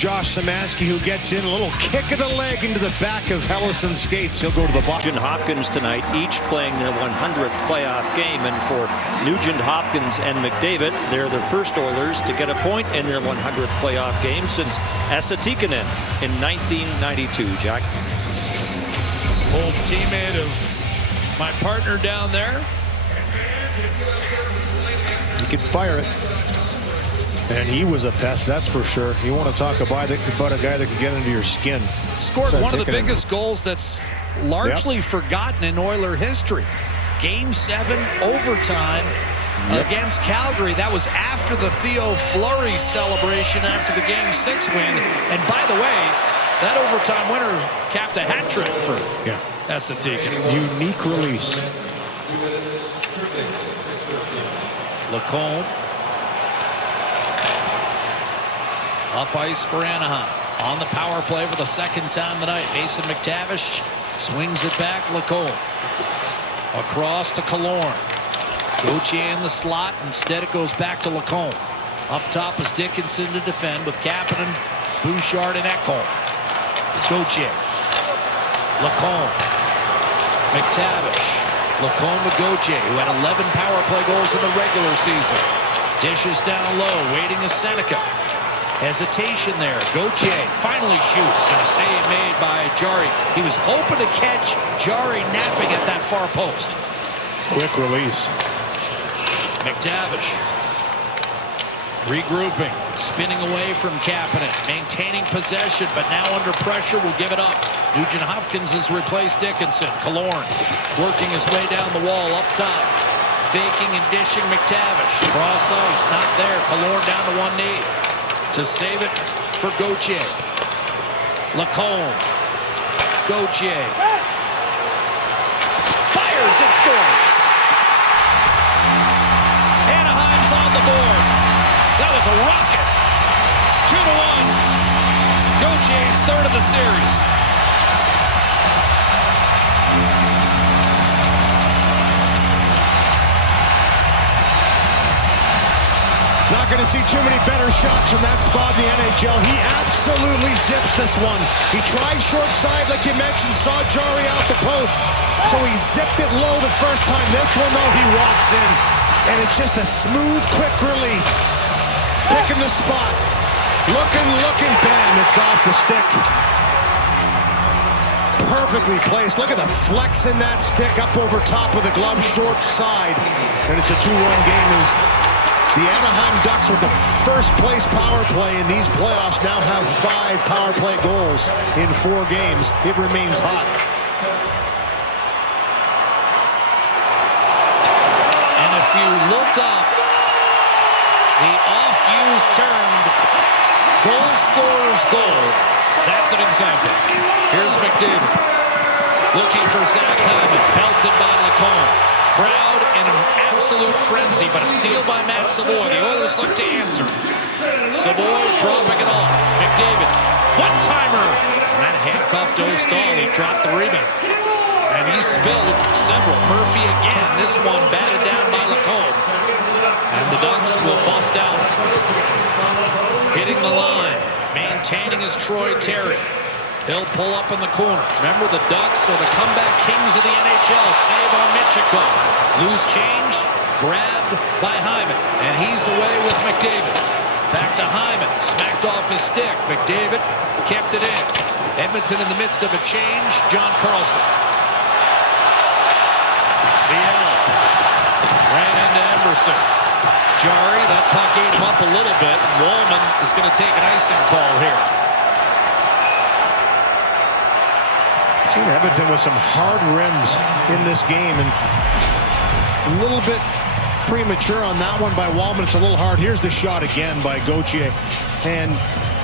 Josh Szymanski who gets in. A little kick of the leg into the back of Hellison's skates. He'll go to the bottom. Nugent Hopkins tonight, each playing their 100th playoff game. And for Nugent Hopkins and McDavid, they're the first Oilers to get a point in their 100th playoff game since Esa Tikkanen in 1992. Jack? Old teammate of my partner down there. You can fire it. And he was a pest, that's for sure. You want to talk about a guy that can get into your skin. Scored one of the biggest goals that's largely forgotten in Oiler history. Game 7, overtime against Calgary. That was after the Theo Fleury celebration after the Game 6 win. And by the way, that overtime winner capped a hat trick for Esa Tikkanen. Unique release. Lacombe. Up ice for Anaheim. On the power play for the second time tonight. Mason McTavish swings it back. Lacombe. Across to Killorn. Gauthier in the slot. Instead it goes back to Lacombe. Up top is Dickinson to defend with Kapanen, Bouchard, and Ekholm. Gauthier. Lacombe. McTavish. Lacombe with Gauthier, who had 11 power play goals in the regular season. Dishes down low. Waiting is Seneca. Hesitation there. Gauthier finally shoots, and a save made by Jari. He was hoping to catch Jari napping at that far post. Quick release. McTavish regrouping, spinning away from Kapanen, maintaining possession, but now under pressure will give it up. Nugent Hopkins has replaced Dickinson. Killorn working his way down the wall up top. Faking and dishing McTavish. Cross ice, not there. Killorn down to one knee. To save it for Gauthier. Lacombe. Gauthier. Fires and scores. Anaheim's on the board. That was a rocket. 2-1. Gauthier's third of the series. Not going to see too many better shots from that spot in the NHL. He absolutely zips this one. He tried short side, like you mentioned, saw Jari out the post. So he zipped it low the first time. This one, though, he walks in. And it's just a smooth, quick release. Picking the spot. Looking, bam, it's off the stick. Perfectly placed. Look at the flex in that stick up over top of the glove, short side. And it's a 2-1 game as the Anaheim Ducks, with the first place power play in these playoffs, now have 5 power play goals in 4 games. It remains hot. And if you look up the oft-used term goal scorer's goal, that's an example. Here's McDavid looking for Zach Hyman, belted by Lacombe. Crowd in an absolute frenzy, but a steal by Matt Savoy. The Oilers look to answer. Savoy dropping it off. McDavid, one-timer. And that handcuffed Dostal. He dropped the rebound. And he spilled several. Murphy again. This one batted down by Lacombe. And the Ducks will bust out. Hitting the line. Maintaining his Troy Terry. He'll pull up in the corner. Remember, the Ducks are the comeback kings of the NHL. Save on Michikov. Loose change. Grabbed by Hyman. And he's away with McDavid. Back to Hyman. Smacked off his stick. McDavid kept it in. Edmonton in the midst of a change. John Carlson. Viella. Ran into Emerson. Jari, that puck ate him up a little bit. Wallman is going to take an icing call here. Seen Edmonton with some hard rims in this game, and a little bit premature on that one by Wallman. It's a little hard. Here's the shot again by Gauthier. And,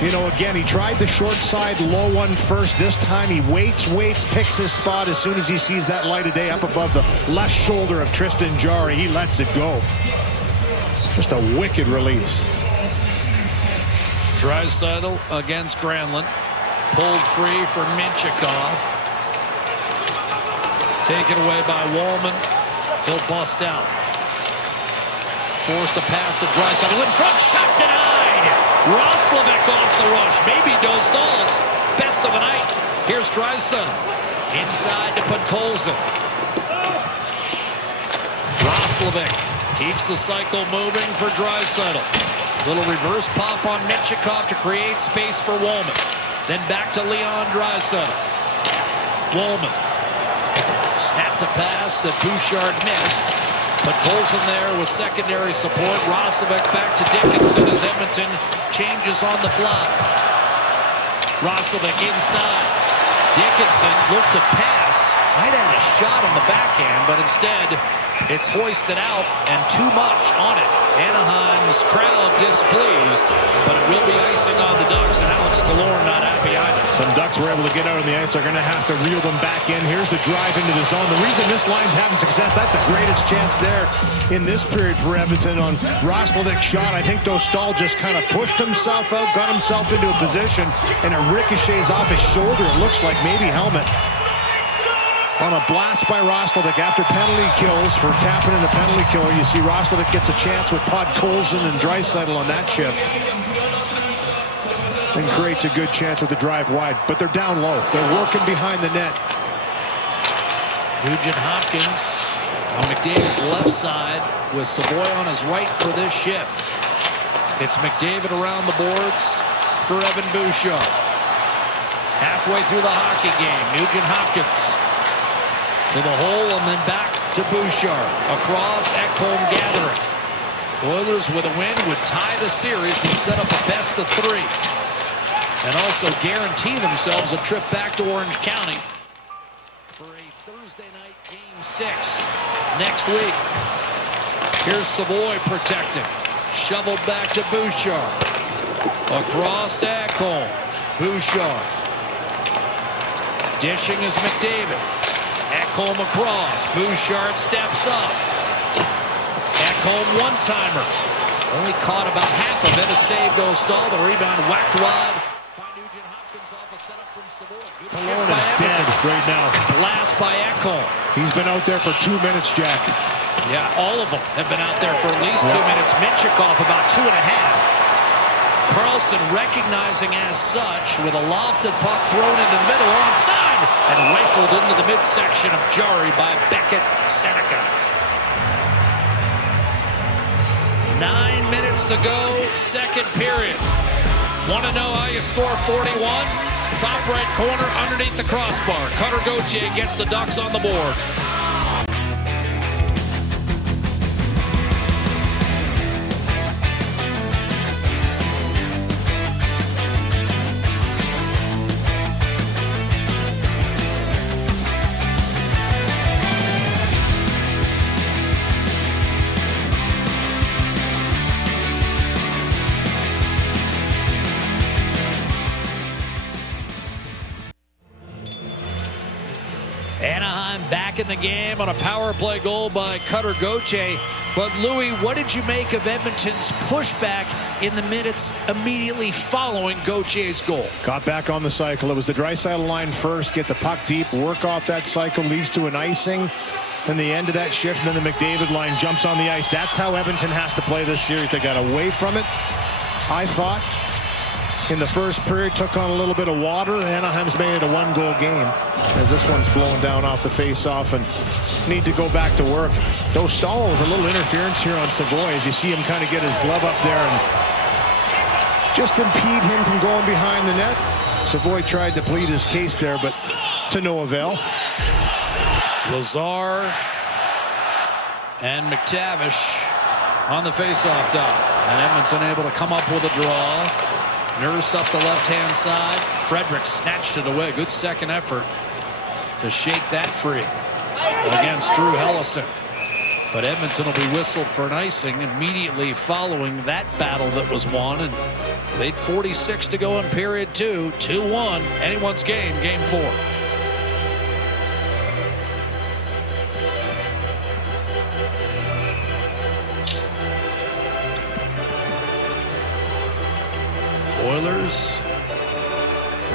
you know, again, he tried the short side low one first. This time he waits, picks his spot. As soon as he sees that light of day up above the left shoulder of Tristan Jarry, he lets it go. Just a wicked release. Draisaitl against Granlund. Pulled free for Minchikov. Taken away by Wallman. He'll bust out. Forced a pass to Draisaitl in front. Shot denied. Roslovic off the rush. Maybe Dostal's best of the night. Here's Draisaitl. Inside to Podkolzin. Roslovic keeps the cycle moving for Draisaitl. Little reverse pop on Minchikov to create space for Wallman. Then back to Leon Draisaitl. Wallman. Snapped a pass that Bouchard missed. But Colson there with secondary support. Roslovic back to Dickinson as Edmonton changes on the fly. Roslovic inside. Dickinson looked to pass. Might have a shot on the backhand, but instead it's hoisted out and too much on it. Anaheim's crowd displeased, but it will be icing on the Ducks, and Alex Killorn not happy either. Some Ducks were able to get out on the ice. They're going to have to reel them back in. Here's the drive into the zone. The reason this line's having success, that's the greatest chance there in this period for Edmonton on Roslovic's shot. I think Dostal just kind of pushed himself out, got himself into a position, and it ricochets off his shoulder. It looks like maybe helmet. On a blast by Roslovic after penalty kills for capping and a penalty killer. You see Roslovic gets a chance with Podkolzin and Draisaitl on that shift. And creates a good chance with the drive wide. But they're down low. They're working behind the net. Nugent Hopkins on McDavid's left side with Savoy on his right for this shift. It's McDavid around the boards for Evan Bouchard. Halfway through the hockey game, Nugent Hopkins to the hole and then back to Bouchard. Across, Ekholm gathering. Oilers with a win would tie the series and set up a best of 3. And also guarantee themselves a trip back to Orange County for a Thursday night Game 6 next week. Here's Savoy protecting. Shoveled back to Bouchard. Across to Ekholm. Bouchard. Dishing is McDavid. Ekholm across. Bouchard steps up. Ekholm one-timer. Only caught about half of it. A save Dostal. The rebound whacked wide by Nugent Hopkins off a setup from Savoy. Killorn is dead right now. Blast by Ekholm. He's been out there for 2 minutes, Jack. Yeah, all of them have been out there for at least 2 minutes. Minchikov about 2.5. Carlson recognizing as such with a lofted puck thrown into the middle onside and rifled into the midsection of Jarry by Beckett Seneca. 9 minutes to go, second period. Want to know how you score 41? Top right corner underneath the crossbar. Cutter Gauthier gets the Ducks on the board. Anaheim back in the game on a power play goal by Cutter Gauthier. But Louis, what did you make of Edmonton's pushback in the minutes immediately following Gautier's goal? Got back on the cycle. It was the Draisaitl line first, get the puck deep, work off that cycle, leads to an icing. And the end of that shift, and then the McDavid line jumps on the ice. That's how Edmonton has to play this series. They got away from it, I thought, in the first period, took on a little bit of water. Anaheim's made it a one-goal game as this one's blowing down off the face-off and need to go back to work. Though Stahl with a little interference here on Savoy as you see him kind of get his glove up there and just impede him from going behind the net. Savoy tried to plead his case there, but to no avail. Lazar and McTavish on the face-off dot. And Edmonton able to come up with a draw. Nurse up the left-hand side. Frederick snatched it away. Good second effort to shake that free against Drew Hellison. But Edmonton will be whistled for an icing immediately following that battle that was won. And they'd 46 to go in period 2. 2-1. Anyone's game. Game 4. Oilers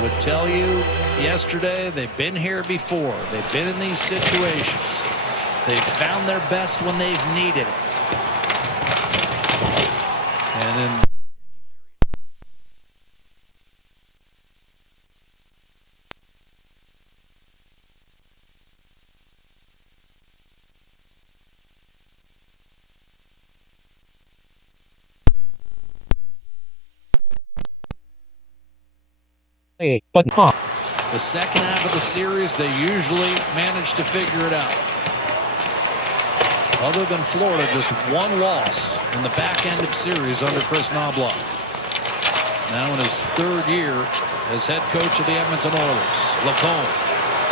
would tell you yesterday they've been here before. They've been in these situations. They've found their best when they've needed it. And then the second half of the series, they usually manage to figure it out. Other than Florida, just one loss in the back end of series under Chris Knobloch. Now in his third year as head coach of the Edmonton Oilers. Lacombe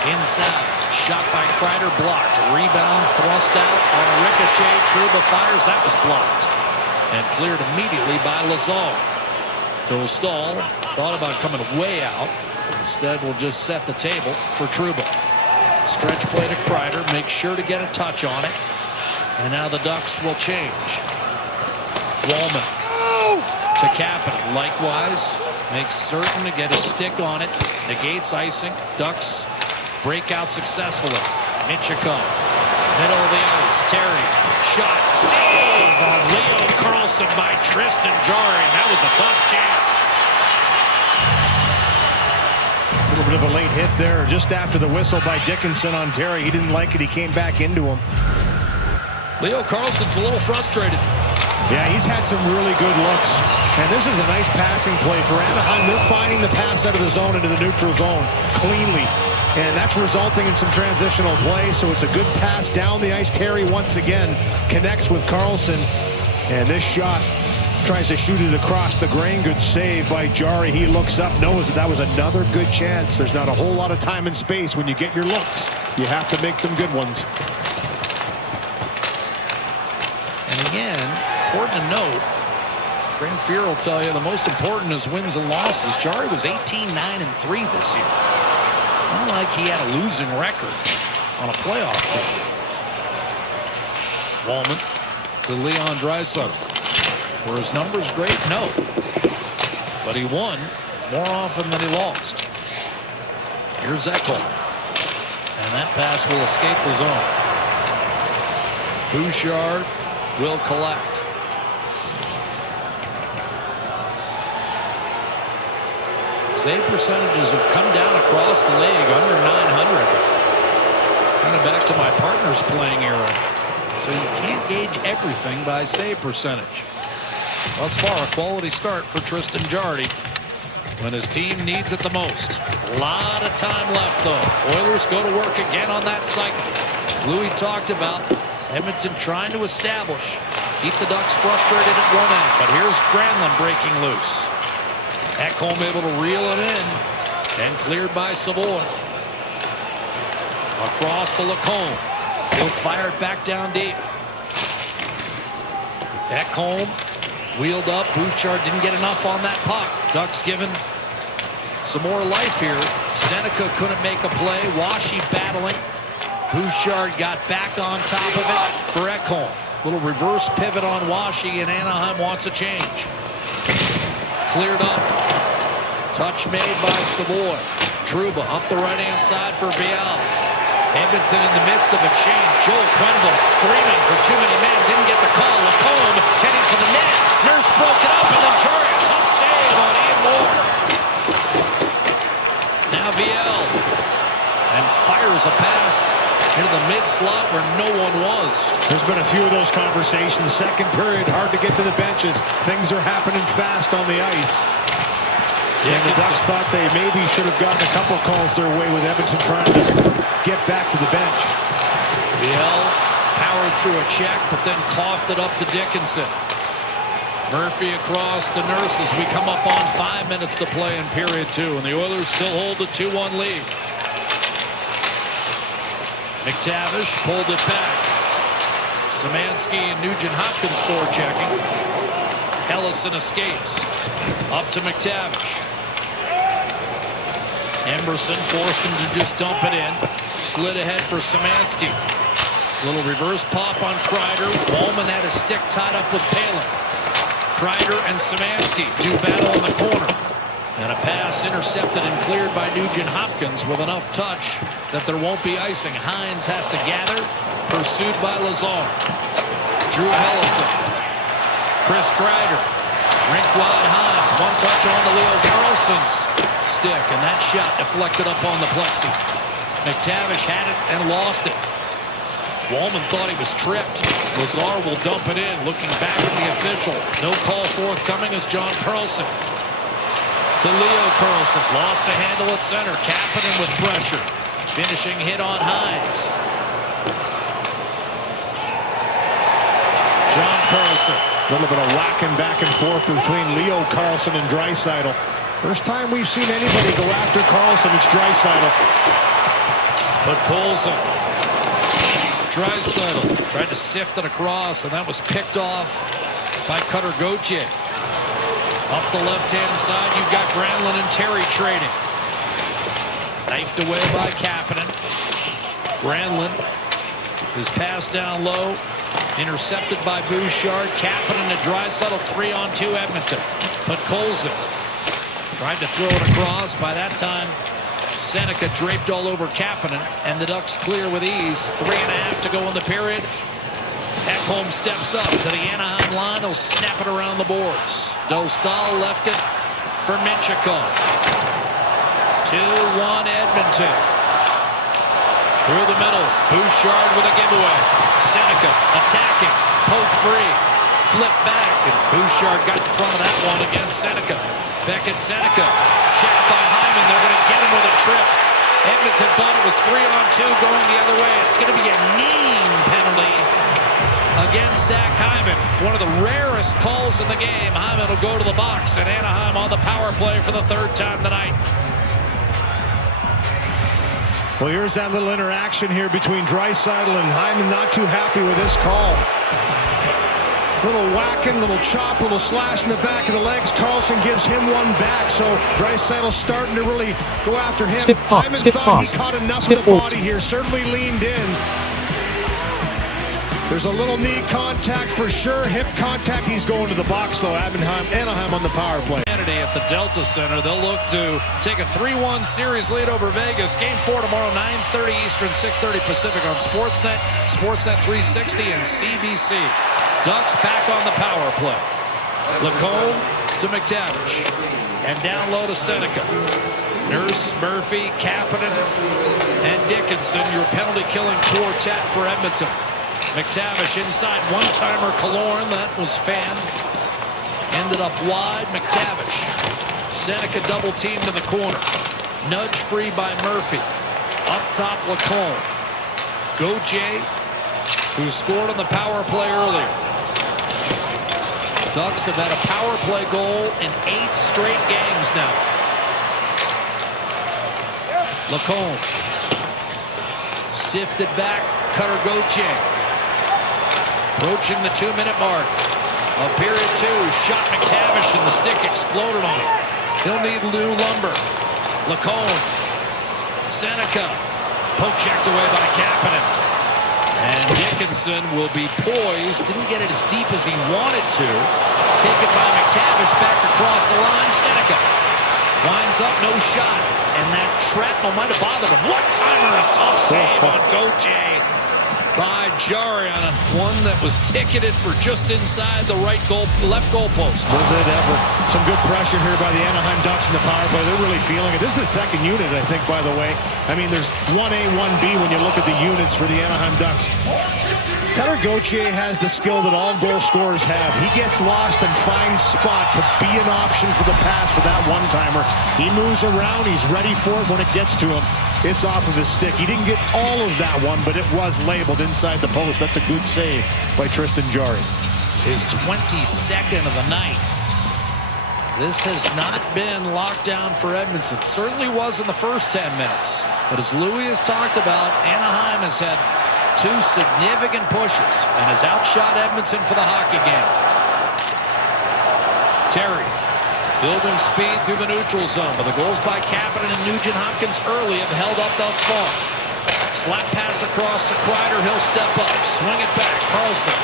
inside, shot by Kreider, blocked. Rebound thrust out on a ricochet. Trouba fires, that was blocked and cleared immediately by Lazar. Joel Stahl thought about coming way out. Instead, we'll just set the table for Trouba. Stretch play to Kreider. Make sure to get a touch on it. And now the Ducks will change. Wallman to Kapanen. Likewise, makes certain to get a stick on it. Negates icing. Ducks break out successfully. Michikov. Middle of the ice. Terry. Shot. Save on Leo Carlson by Tristan Jarry. That was a tough chance. A little bit of a late hit there just after the whistle by Dickinson on Terry. He didn't like it. He came back into him. Leo Carlson's a little frustrated. Yeah, he's had some really good looks. And this is a nice passing play for Anaheim. They're finding the pass out of the zone into the neutral zone cleanly. And that's resulting in some transitional play. So it's a good pass down the ice. Terry once again connects with Carlson. And this shot tries to shoot it across the grain. Good save by Jarry. He looks up, knows that was another good chance. There's not a whole lot of time and space when you get your looks. You have to make them good ones. And again, important to note, Graham Fear will tell you the most important is wins and losses. Jarry was 18-9-3 this year. It's not like he had a losing record on a playoff team. Wallman to Leon Draisaitl. Were his numbers great? No. But he won more often than he lost. Here's Ekholm. And that pass will escape the zone. Bouchard will collect. Save percentages have come down across the league, under 900. Kind of back to my partner's playing era. So you can't gauge everything by save percentage. Thus far, a quality start for Tristan Jarry when his team needs it the most. A lot of time left, though. Oilers go to work again on that cycle. Louis talked about Edmonton trying to establish, keep the Ducks frustrated at one end. But here's Granlund breaking loose. Ekholm able to reel it in and cleared by Savoy. Across to Lacombe. He'll fire it back down deep. Ekholm wheeled up. Bouchard didn't get enough on that puck. Ducks given some more life here. Seneca couldn't make a play. Washi battling. Bouchard got back on top of it for Ekholm. Little reverse pivot on Washi, and Anaheim wants a change. Cleared up. Touch made by Savoy. Trouba up the right-hand side for Bial. Edmonton in the midst of a change. Joel Quenneville screaming for too many men. Didn't get the call. Lacombe heading for the net. Nurse broke it up, and then Torrey, tough save on Ian Moore. Now Bial. And fires a pass into the mid-slot where no one was. There's been a few of those conversations. Second period, hard to get to the benches. Things are happening fast on the ice. And the Ducks thought they maybe should have gotten a couple calls their way with Edmonton trying to get back to the bench. Biel powered through a check, but then coughed it up to Dickinson. Murphy across to Nurse as we come up on 5 minutes to play in period 2, and the Oilers still hold the 2-1 lead. McTavish pulled it back. Szymanski and Nugent-Hopkins forechecking. Ellison escapes. Up to McTavish. Emerson forced him to just dump it in. Slid ahead for Szymanski. Little reverse pop on Kreider. Wallman had his stick tied up with Palin. Kreider and Szymanski do battle in the corner. And a pass intercepted and cleared by Nugent-Hopkins with enough touch that there won't be icing. Hines has to gather. Pursued by Lazar. Drew Hellison. Chris Kreider. Rink wide Hines. One touch on to Leo Carlson's stick. And that shot deflected up on the plexi. McTavish had it and lost it. Wallman thought he was tripped. Lazar will dump it in. Looking back at the official. No call forthcoming as John Carlson. To Leo Carlson. Lost the handle at center. Kapanen with pressure. Finishing hit on Hines. John Carlson. A little bit of whacking back and forth between Leo Carlson and Draisaitl. First time we've seen anybody go after Carlson, it's Draisaitl. But Colson. Draisaitl tried to sift it across, and that was picked off by Cutter Gauthier. Up the left-hand side, you've got Granlund and Terry trading. Knifed away by Kapanen. Granlund is passed down low. Intercepted by Bouchard. Kapanen to Draisaitl. 3-on-2 Edmonton. But Colson tried to throw it across. By that time, Seneca draped all over Kapanen, and the Ducks clear with ease. 3.5 to go in the period. Ekholm steps up to the Anaheim line. He'll snap it around the boards. Dostal left it for Minchikov. 2-1 Edmonton. Through the middle. Bouchard with a giveaway. Seneca attacking. Poke free. Flip back. And Bouchard got in front of that one against Seneca. Beckett Seneca. Checked by Hyman. They're going to get him with a trip. Edmonton thought it was 3-on-2 going the other way. It's going to be a mean penalty against Zach Hyman. One of the rarest calls in the game. Hyman will go to the box, and Anaheim on the power play for the third time tonight. Well, here's that little interaction here between Draisaitl and Hyman. Not too happy with this call. Little whacking, little chop, little slash in the back of the legs. Carlson gives him one back, so Draisaitl's starting to really go after him. Hyman thought he caught enough of the body here, certainly leaned in. There's a little knee contact for sure, hip contact. He's going to the box, though. Anaheim on the power play. At the Delta Center, they'll look to take a 3-1 series lead over Vegas. Game 4 tomorrow, 9:30 Eastern, 6:30 Pacific on Sportsnet, Sportsnet 360, and CBC. Ducks back on the power play. Lacombe to McTavish. And down low to Seneca. Nurse, Murphy, Kapanen, and Dickinson, your penalty-killing quartet for Edmonton. McTavish inside, one-timer Killorn, that was fanned. Ended up wide, McTavish. Seneca double-teamed in the corner. Nudge free by Murphy. Up top, Lacombe. Gauthier, who scored on the power play earlier. Ducks have had a power play goal in 8 straight games now. Lacombe. Sifted back, Cutter Gauthier. Approaching the 2-minute mark of period 2. Shot McTavish and the stick exploded on him. He'll need new lumber. Lacombe. Seneca. Poke checked away by Kapanen. And Dickinson will be poised. Didn't get it as deep as he wanted to. Taken by McTavish back across the line. Seneca winds up, no shot. And that shrapnel might have bothered him. One-timer, a tough save on Gauthier by Jarry on one that was ticketed for just inside the left goal post. Was it ever? Some good pressure here by the Anaheim Ducks in the power play. They're really feeling it. This is the second unit, I think, by the way. I mean, there's 1A, 1B when you look at the units for the Anaheim Ducks. Cutter Gauthier has the skill that all goal scorers have. He gets lost and finds spot to be an option for the pass for that one-timer. He moves around. He's ready for it when it gets to him. It's off of his stick. He didn't get all of that one, but it was labeled inside the post. That's a good save by Tristan Jarry. His 22nd of the night. This has not been locked down for Edmonton. It certainly was in the first 10 minutes. But as Louis has talked about, Anaheim has had 2 significant pushes and has outshot Edmonton for the hockey game. Terry building speed through the neutral zone, but the goals by Kapanen and Nugent-Hopkins early have held up thus far. Slap pass across to Kreider. He'll step up, swing it back. Carlson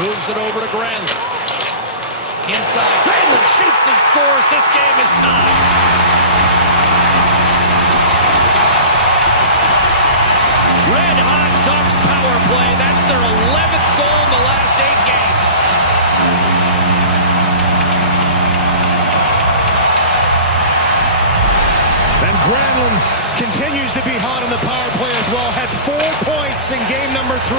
moves it over to Granlund. Inside, Granlund shoots and scores. This game is tied. Red-hot Ducks power play. That's their 11th goal in the last 8 games. And Granlund continues to be hot on the power play as well. Had 4 points in game number 3.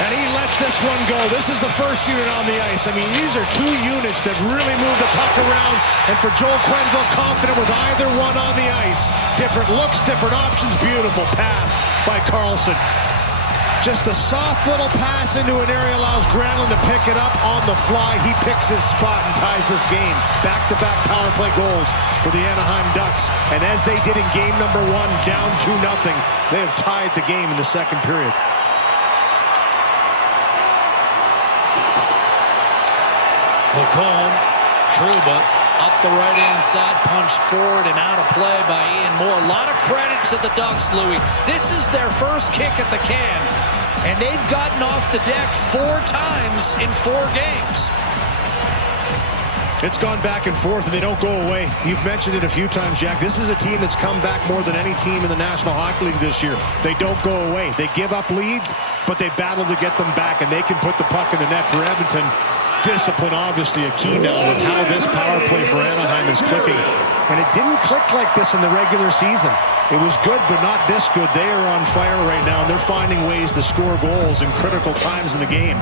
And he lets this one go. This is the first unit on the ice. I mean, these are 2 units that really move the puck around. And for Joel Quenneville, confident with either one on the ice. Different looks, different options. Beautiful pass by Carlson. Just a soft little pass into an area allows Granlund to pick it up on the fly. He picks his spot and ties this game. Back-to-back power play goals for the Anaheim Ducks. And as they did in game number 1, down 2-0, they have tied the game in the second period. Lacombe, Trouba, up the right-hand side, punched forward and out of play by Ian Moore. A lot of credit to the Ducks, Louis. This is their first kick at the can, and they've gotten off the deck 4 times in 4 games. It's gone back and forth, and they don't go away. You've mentioned it a few times, Jack. This is a team that's come back more than any team in the National Hockey League this year. They don't go away. They give up leads, but they battle to get them back, and they can put the puck in the net for Edmonton. Discipline obviously a key now with how this power play for Anaheim is clicking. And it didn't click like this in the regular season. It was good, but not this good. They are on fire right now, and they're finding ways to score goals in critical times in the game.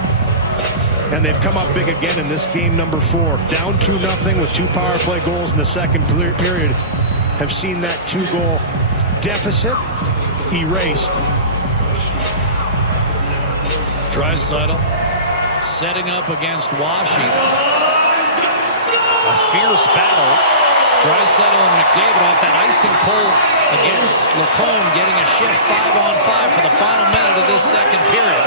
And they've come up big again in this game number 4. Down 2-0 with 2 power play goals in the second period. Have seen that 2-goal deficit erased. Draisaitl setting up against Washington. A fierce battle. Draisaitl and McDavid off that icing cold against Lacombe, getting a shift 5-on-5 for the final minute of this second period.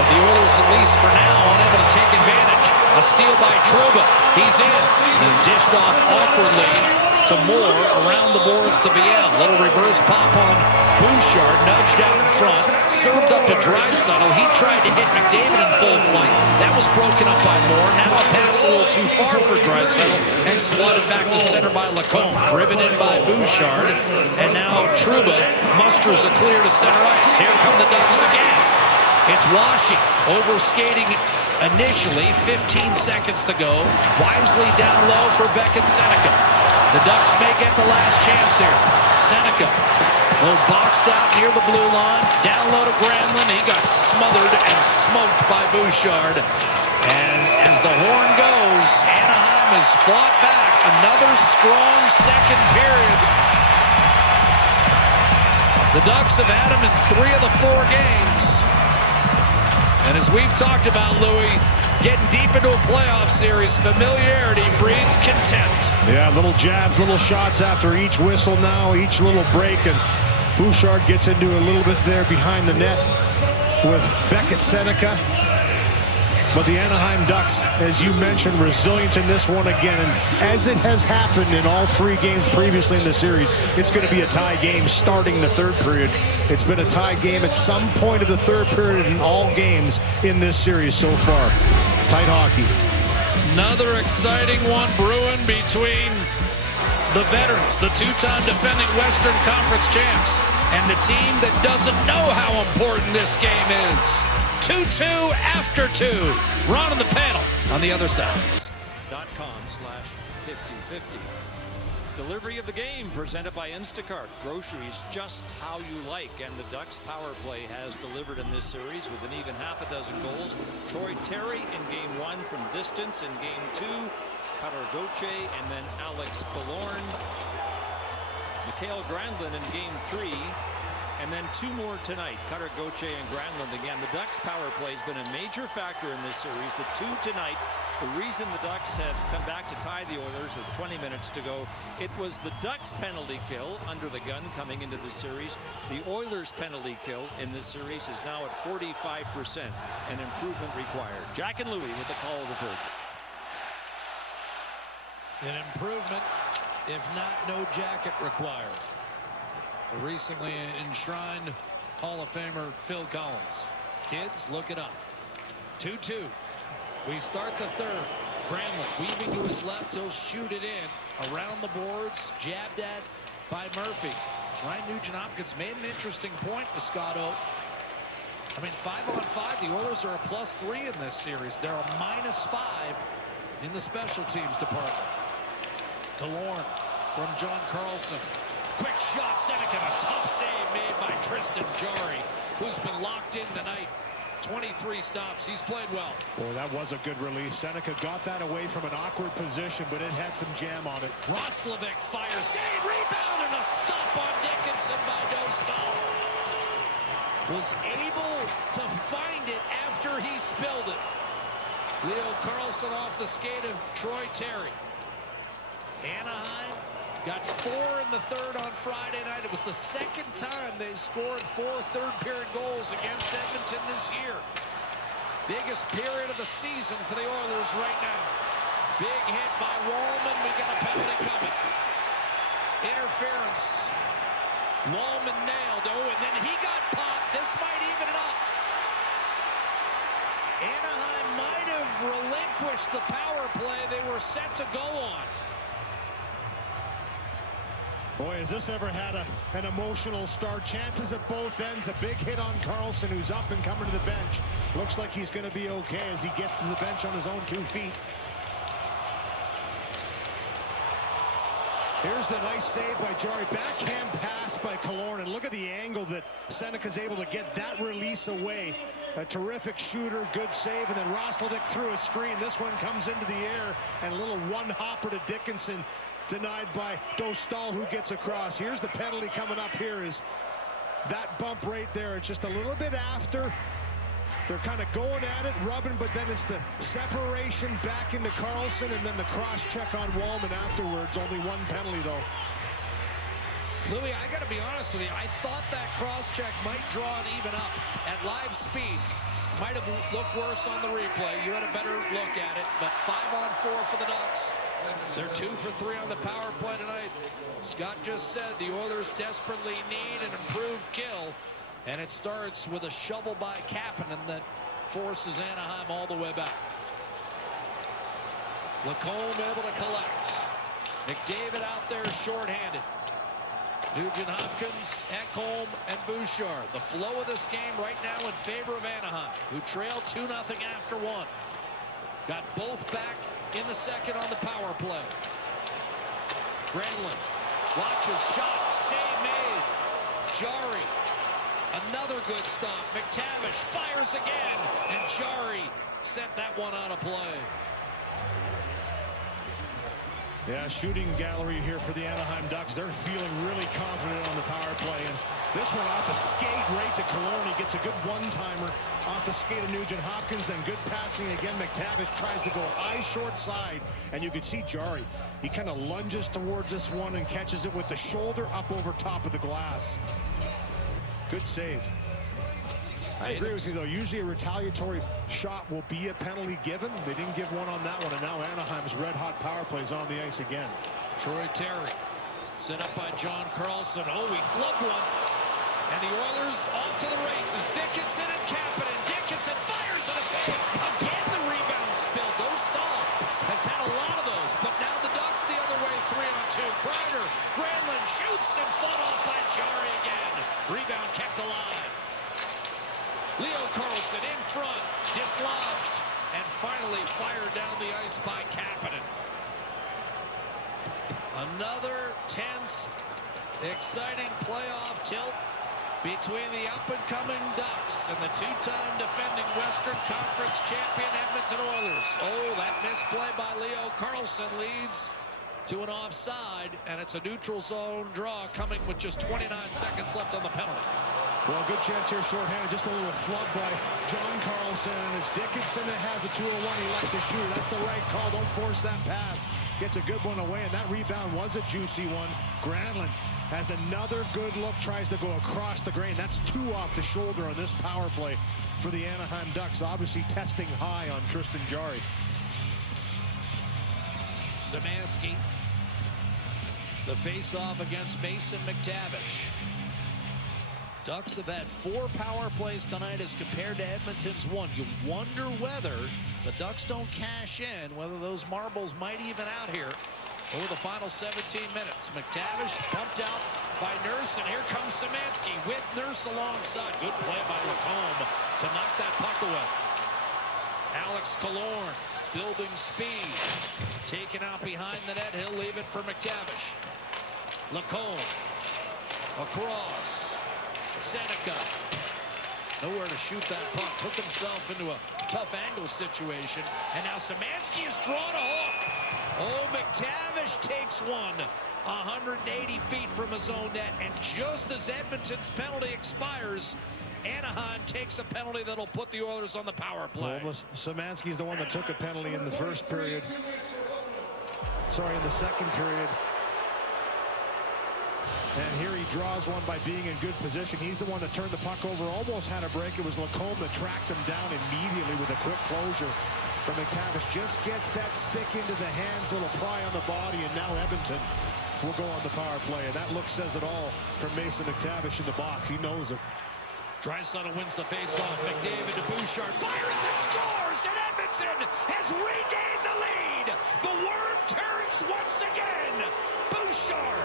But the Oilers, at least for now, unable to take advantage. A steal by Trouba. He's in. And dished off awkwardly to Moore, around the boards to Viel. Little reverse pop on Bouchard, nudged out in front, served up to Draisaitl. He tried to hit McDavid in full flight. That was broken up by Moore. Now a pass a little too far for Draisaitl and swatted back to center by Lacombe. Driven in by Bouchard. And now Trouba musters a clear to center ice. Here come the Ducks again. It's Washington overskating initially. 15 seconds to go. Wisely down low for Beckett Seneca. The Ducks may get the last chance here. Seneca, a little boxed out near the blue line. Down low to Granlund. He got smothered and smoked by Bouchard. And as the horn goes, Anaheim has fought back. Another strong second period. The Ducks have had him in 3 of the 4 games. And as we've talked about, Louis, getting deep into a playoff series, familiarity breeds contempt. Yeah, little jabs, little shots after each whistle now, each little break, and Bouchard gets into a little bit there behind the net with Beckett Seneca. But the Anaheim Ducks, as you mentioned, resilient in this one again. And as it has happened in all 3 games previously in the series, it's going to be a tie game starting the 3rd period. It's been a tie game at some point of the 3rd period in all games in this series so far. Tight hockey. Another exciting one brewing between the veterans, the 2-time defending Western Conference champs, and the team that doesn't know how important this game is. 2-2 after 2. Ron on the panel on the other side. .com/5050. Delivery of the game presented by Instacart. Groceries just how you like. And the Ducks power play has delivered in this series with an even half a dozen goals. Troy Terry in game 1 from distance. In game 2, Cutter Gauthier and then Alex Killorn. Mikael Granlund in game 3. And then 2 more tonight. Cutter Gauthier and Granlund again. The Ducks power play has been a major factor in this series. The 2 tonight. The reason the Ducks have come back to tie the Oilers with 20 minutes to go, it was the Ducks penalty kill under the gun coming into the series. The Oilers penalty kill in this series is now at 45%. An improvement required. Jack and Louie with the call of the 3rd. An improvement, if not no jacket required. The recently enshrined Hall of Famer Phil Collins. Kids, look it up. 2-2. We start the 3rd. Granlund weaving to his left. He'll shoot it in. Around the boards. Jabbed at by Murphy. Ryan Nugent-Hopkins made an interesting point to Scott Oak. I mean, 5-on-5, the Oilers are a +3 in this series. They're a -5 in the special teams department. Killorn from John Carlson. Quick shot, Seneca. A tough save made by Tristan Jarry, who's been locked in tonight. 23 stops. He's played well. Boy, that was a good release. Seneca got that away from an awkward position, but it had some jam on it. Roslovic fires. Save, rebound, and a stop on Dickinson by Dostal. Was able to find it after he spilled it. Leo Carlson off the skate of Troy Terry. Anaheim got 4 in the 3rd on Friday night. It was the 2nd time they scored 4 third-period goals against Edmonton this year. Biggest period of the season for the Oilers right now. Big hit by Wallman. We got a penalty coming. Interference. Wallman nailed. Oh, and then he got popped. This might even it up. Anaheim might have relinquished the power play they were set to go on. Boy, has this ever had an emotional start. Chances at both ends. A big hit on Carlson, who's up and coming to the bench. Looks like he's going to be okay as he gets to the bench on his own 2 feet. Here's the nice save by Jarry. Backhand pass by Killorn. And look at the angle that Seneca's able to get that release away. A terrific shooter, good save. And then Roslovic through a screen. This one comes into the air. And a little one-hopper to Dickinson. Denied by Dostal, who gets across. Here's the penalty coming up here. Is that bump right there. It's just a little bit after. They're kind of going at it, rubbing, but then it's the separation back into Carlson and then the cross-check on Wallman afterwards. Only 1 penalty, though. Louis, I got to be honest with you. I thought that cross-check might draw it even up. At live speed, might have looked worse on the replay. You had a better look at it, but 5-on-4 for the Ducks. They're 2 for 3 on the power play tonight. Scott just said the Oilers desperately need an improved kill, and it starts with a shovel by Kapanen that forces Anaheim all the way back. Lacombe able to collect. McDavid out there shorthanded. Nugent-Hopkins, Ekholm, and Bouchard. The flow of this game right now in favor of Anaheim, who trail 2-0 after 1. Got both back in the 2nd on the power play. Granlund watches, shot, save made. Jarry, another good stop. McTavish fires again, and Jarry sent that one out of play. Yeah, shooting gallery here for the Anaheim Ducks. They're feeling really confident on the power play. And this one off the skate right to Killorn. He gets a good one-timer off the skate of Nugent-Hopkins. Then good passing again. McTavish tries to go high, short side. And you can see Jarry. He kind of lunges towards this one and catches it with the shoulder up over top of the glass. Good save. I agree with you, though. Usually a retaliatory shot will be a penalty given. They didn't give one on that one, and now Anaheim's red-hot power play is on the ice again. Troy Terry set up by John Carlson. Oh, he flubbed one. And the Oilers off to the races. Dickinson and Kapanen. Dickinson fires and a save. Again, the rebound spilled. Those Stahl has had a lot of those. But now the Ducks the other way, 3-on-2. Kreider, Granlund shoots and fought off by Jarry again. Rebound kept alive. Leo Carlson in front, dislodged, and finally fired down the ice by Kapanen. Another tense, exciting playoff tilt between the up-and-coming Ducks and the two-time defending Western Conference champion Edmonton Oilers. Oh, that misplay by Leo Carlson leads to an offside, and it's a neutral zone draw coming with just 29 seconds left on the penalty. Well, good chance here shorthanded. Just a little flub by John Carlson, and it's Dickinson that has the 2-on-1. He likes to shoot. That's the right call. Don't force that pass. Gets a good one away, and that rebound was a juicy one. Granlund has another good look, tries to go across the grain. That's 2 off the shoulder on this power play for the Anaheim Ducks. Obviously testing high on Tristan Jarry. Szymanski, the face-off against Mason McTavish. Ducks have had 4 power plays tonight as compared to Edmonton's 1. You wonder whether the Ducks don't cash in, whether those marbles might even out here over the final 17 minutes. McTavish bumped out by Nurse, and here comes Szymanski with Nurse alongside. Good play by Lacombe to knock that puck away. Alex Killorn building speed. Taken out behind the net. He'll leave it for McTavish. Lacombe across. Seneca nowhere to shoot that puck. Took himself into a tough angle situation. And now Szymanski has drawn a hook. Oh, McTavish takes one 180 feet from his own net. And just as Edmonton's penalty expires, Anaheim takes a penalty that'll put the Oilers on the power play. Well, Szymanski's the one that took a penalty in the first period. Sorry, in the second period. And here he draws one by being in good position. He's the one that turned the puck over, almost had a break. It was Lacombe that tracked him down immediately with a quick closure. But McTavish just gets that stick into the hands, little pry on the body, and now Edmonton will go on the power play. And that look says it all from Mason McTavish in the box. He knows it. Draisaitl wins the faceoff. McDavid to Bouchard. Fires and scores! And Edmonton has regained the lead! The worm turns once again! Bouchard!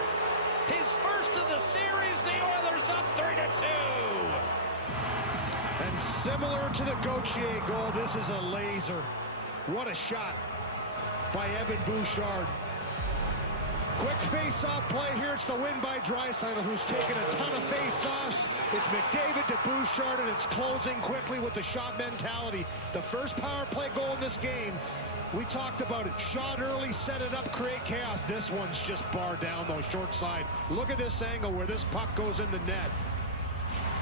His first of the series, the Oilers up 3-2. And similar to the Gauthier goal, this is a laser. What a shot by Evan Bouchard. Quick face-off play here. It's the win by Draisaitl, who's taken a ton of face-offs. It's McDavid to Bouchard, and it's closing quickly with the shot mentality. The first power play goal in this game. We talked about it. Shot early, set it up, create chaos. This one's just bar down, though, short side. Look at this angle where this puck goes in the net.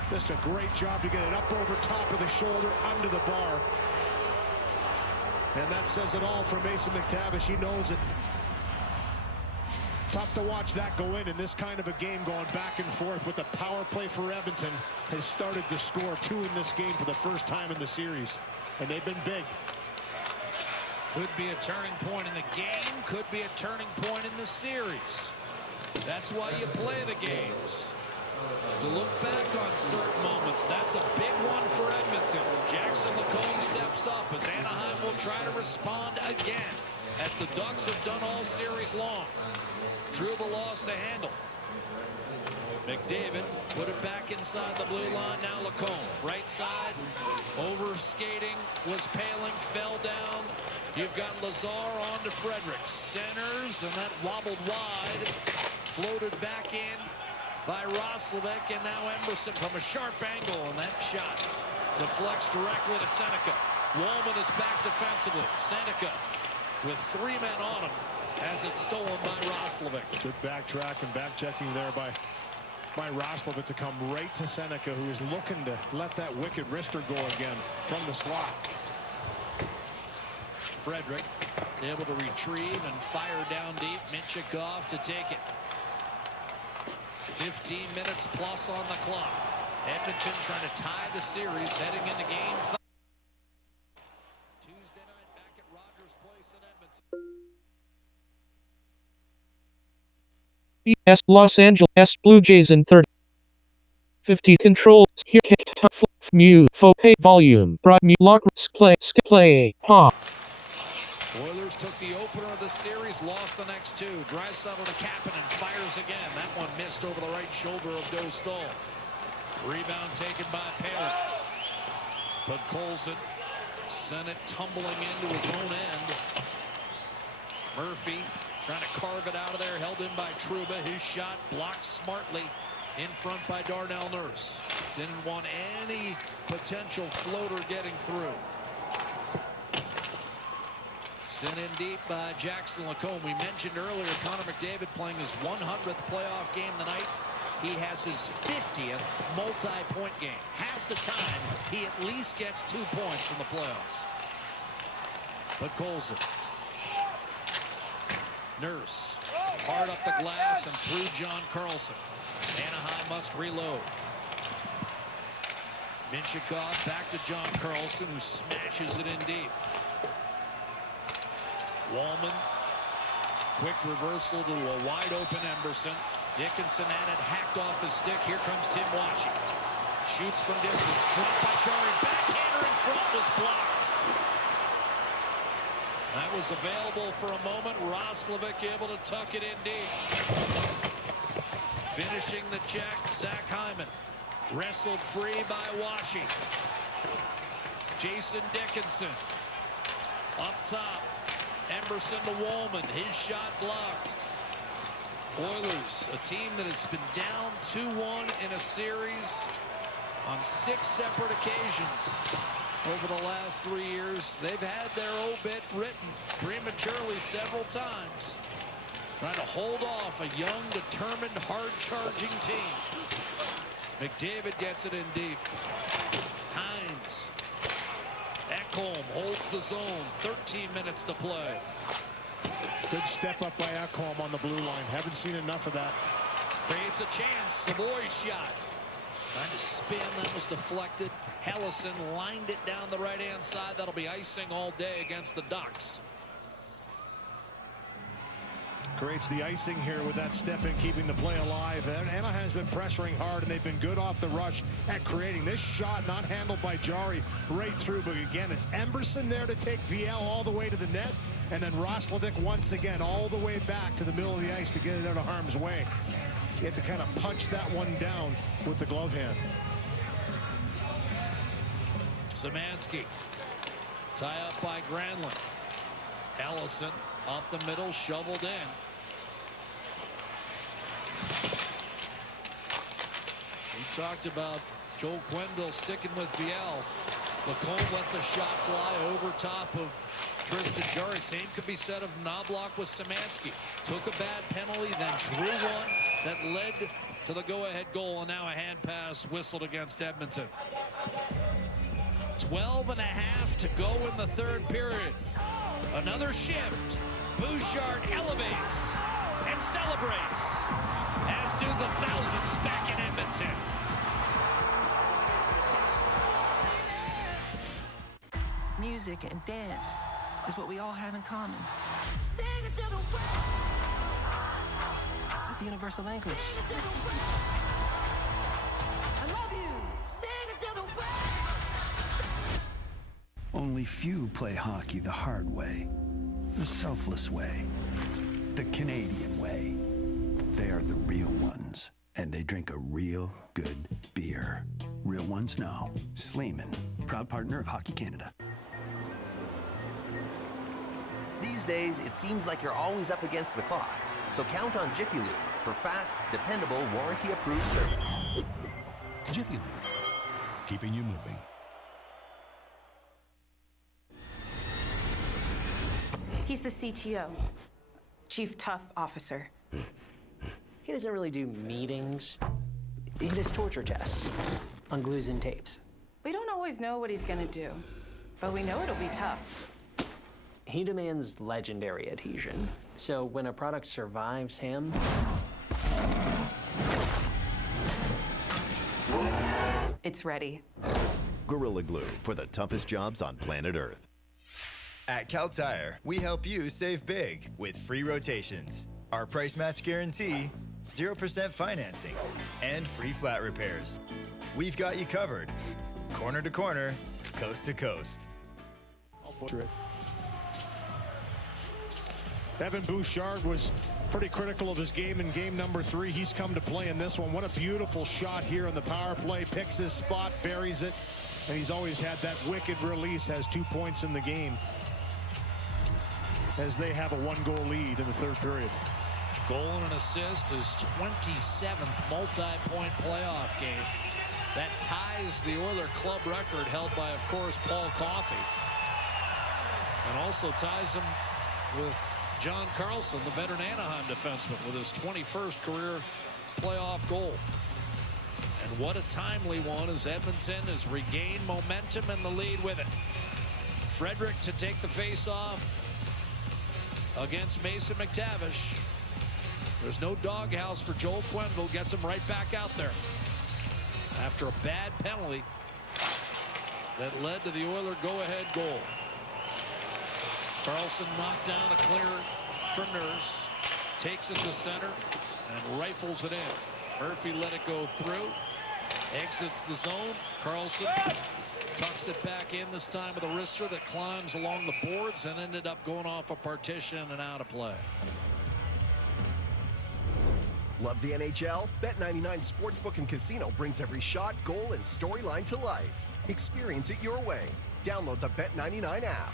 Just a great job to get it up over top of the shoulder, under the bar. And that says it all for Mason McTavish. He knows it. Tough to watch that go in this kind of a game, going back and forth. But the power play for Edmonton has started to score 2 in this game for the first time in the series. And they've been big. Could be a turning point in the game. Could be a turning point in the series. That's why you play the games. To look back on certain moments. That's a big one for Edmonton. Jackson Lacombe steps up as Anaheim will try to respond again, as the Ducks have done all series long. Trouba lost the handle. McDavid put it back inside the blue line. Now Lacombe, right side, over skating, was Paling, fell down. You've got Lazar on to Frederick. Centers, and that wobbled wide. Floated back in by Roslovic, and now Emerson from a sharp angle, and that shot deflects directly to Seneca. Woolman is back defensively. Seneca with 3 men on him as it's stolen by Roslovic. Good backtrack and back checking there by Roslovic to come right to Seneca, who is looking to let that wicked wrister go again from the slot. Frederick able to retrieve and fire down deep. Minchikov to take it. 15 minutes plus on the clock. Edmonton trying to tie the series heading into game 5. Tuesday night back at Rogers Place in Edmonton. BS Los Angeles Blue Jays in third. 50 control. Here mu fo pay volume. Broad mu lock play ha. Oilers took the opener of the series, lost the next two. Draisaitl to Kapanen, fires again. That one missed over the right shoulder of Dostal. Rebound taken by Palin. But Colson sent it tumbling into his own end. Murphy trying to carve it out of there, held in by Trouba. His shot blocked smartly in front by Darnell Nurse. Didn't want any potential floater getting through. Sent in deep by Jackson Lacombe. We mentioned earlier Connor McDavid playing his 100th playoff game tonight. He has his 50th multi-point game. Half the time, he at least gets 2 points in the playoffs. But Colson. Nurse. Hard up the glass and through John Carlson. Anaheim must reload. Minchikov back to John Carlson, who smashes it in deep. Wallman, quick reversal to a wide-open Emberson. Dickinson had it hacked off his stick. Here comes Tim Washy. Shoots from distance. Dropped by Jarry. Backhander in front was blocked. That was available for a moment. Roslovic able to tuck it in deep. Finishing the check, Zach Hyman. Wrestled free by Washy. Jason Dickinson. Up top. Emberson to Wallman. His shot blocked. Oilers, a team that has been down 2-1 in a series on 6 separate occasions over the last 3 years. They've had their obit written prematurely several times. Trying to hold off a young, determined, hard-charging team. McDavid gets it in deep. Hines. Ekholm holds the zone. 13 minutes to play. Good step up by Ekholm on the blue line. Haven't seen enough of that. Creates a chance. Savoy's shot. Trying to spin. That was deflected. Hellison lined it down the right-hand side. That'll be icing all day against the Ducks. Creates the icing here with that step in, keeping the play alive. And Anaheim's been pressuring hard, and they've been good off the rush at creating this shot. Not handled by Jarry right through, but again, it's Emberson there to take VL all the way to the net, and then Roslovic once again all the way back to the middle of the ice to get it out of harm's way. You have to kind of punch that one down with the glove hand. Szymanski. Tie up by Granlund. Allison up the middle, shoveled in. We talked about Joel Quenneville sticking with VL. Lacombe lets a shot fly over top of Tristan Jarry. Same could be said of Knobloch with Szymanski. Took a bad penalty, then drew one that led to the go-ahead goal, and now a hand pass whistled against Edmonton. 12.5 to go in the third period. Another shift. Bouchard elevates and celebrates, as do the thousands back in Edmonton. Music and dance is what we all have in common. Sing it to the world. It's a universal language. Sing it to the world. I love you. Sing it to the world. Only few play hockey the hard way, the selfless way, the Canadian way. They are the real ones, and they drink a real good beer. Real Ones Now. Sleeman, proud partner of Hockey Canada. These days, it seems like you're always up against the clock. So count on Jiffy Lube for fast, dependable, warranty-approved service. Jiffy Lube, keeping you moving. He's the CTO, Chief Tough Officer. He doesn't really do meetings. He does torture tests on glues and tapes. We don't always know what he's gonna do, but we know it'll be tough. He demands legendary adhesion. So when a product survives him, It's ready. Gorilla Glue for the toughest jobs on planet Earth. At Cal Tire, we help you save big with free rotations, our price match guarantee, 0% financing, and free flat repairs. We've got you covered, corner to corner, coast to coast. Evan Bouchard was pretty critical of his game in game number 3. He's come to play in this one. What a beautiful shot here on the power play. Picks his spot, buries it, and he's always had that wicked release. Has 2 points in the game as they have a 1-goal lead in the third period. Goal and an assist, his 27th multi-point playoff game. That ties the Oiler club record held by, of course, Paul Coffey. And also ties him with John Carlson, the veteran Anaheim defenseman, with his 21st career playoff goal. And what a timely one, as Edmonton has regained momentum and the lead with it. Frederick to take the face-off against Mason McTavish. There's no doghouse for Joel Quenneville. Gets him right back out there after a bad penalty that led to the Oiler go-ahead goal. Carlson knocked down a clear for Nurse. Takes it to center and rifles it in. Murphy let it go through. Exits the zone. Carlson tucks it back in, this time with a wrister that climbs along the boards and ended up going off a partition and out of play. Love the NHL? Bet99 Sportsbook and Casino brings every shot, goal, and storyline to life. Experience it your way. Download the Bet99 app.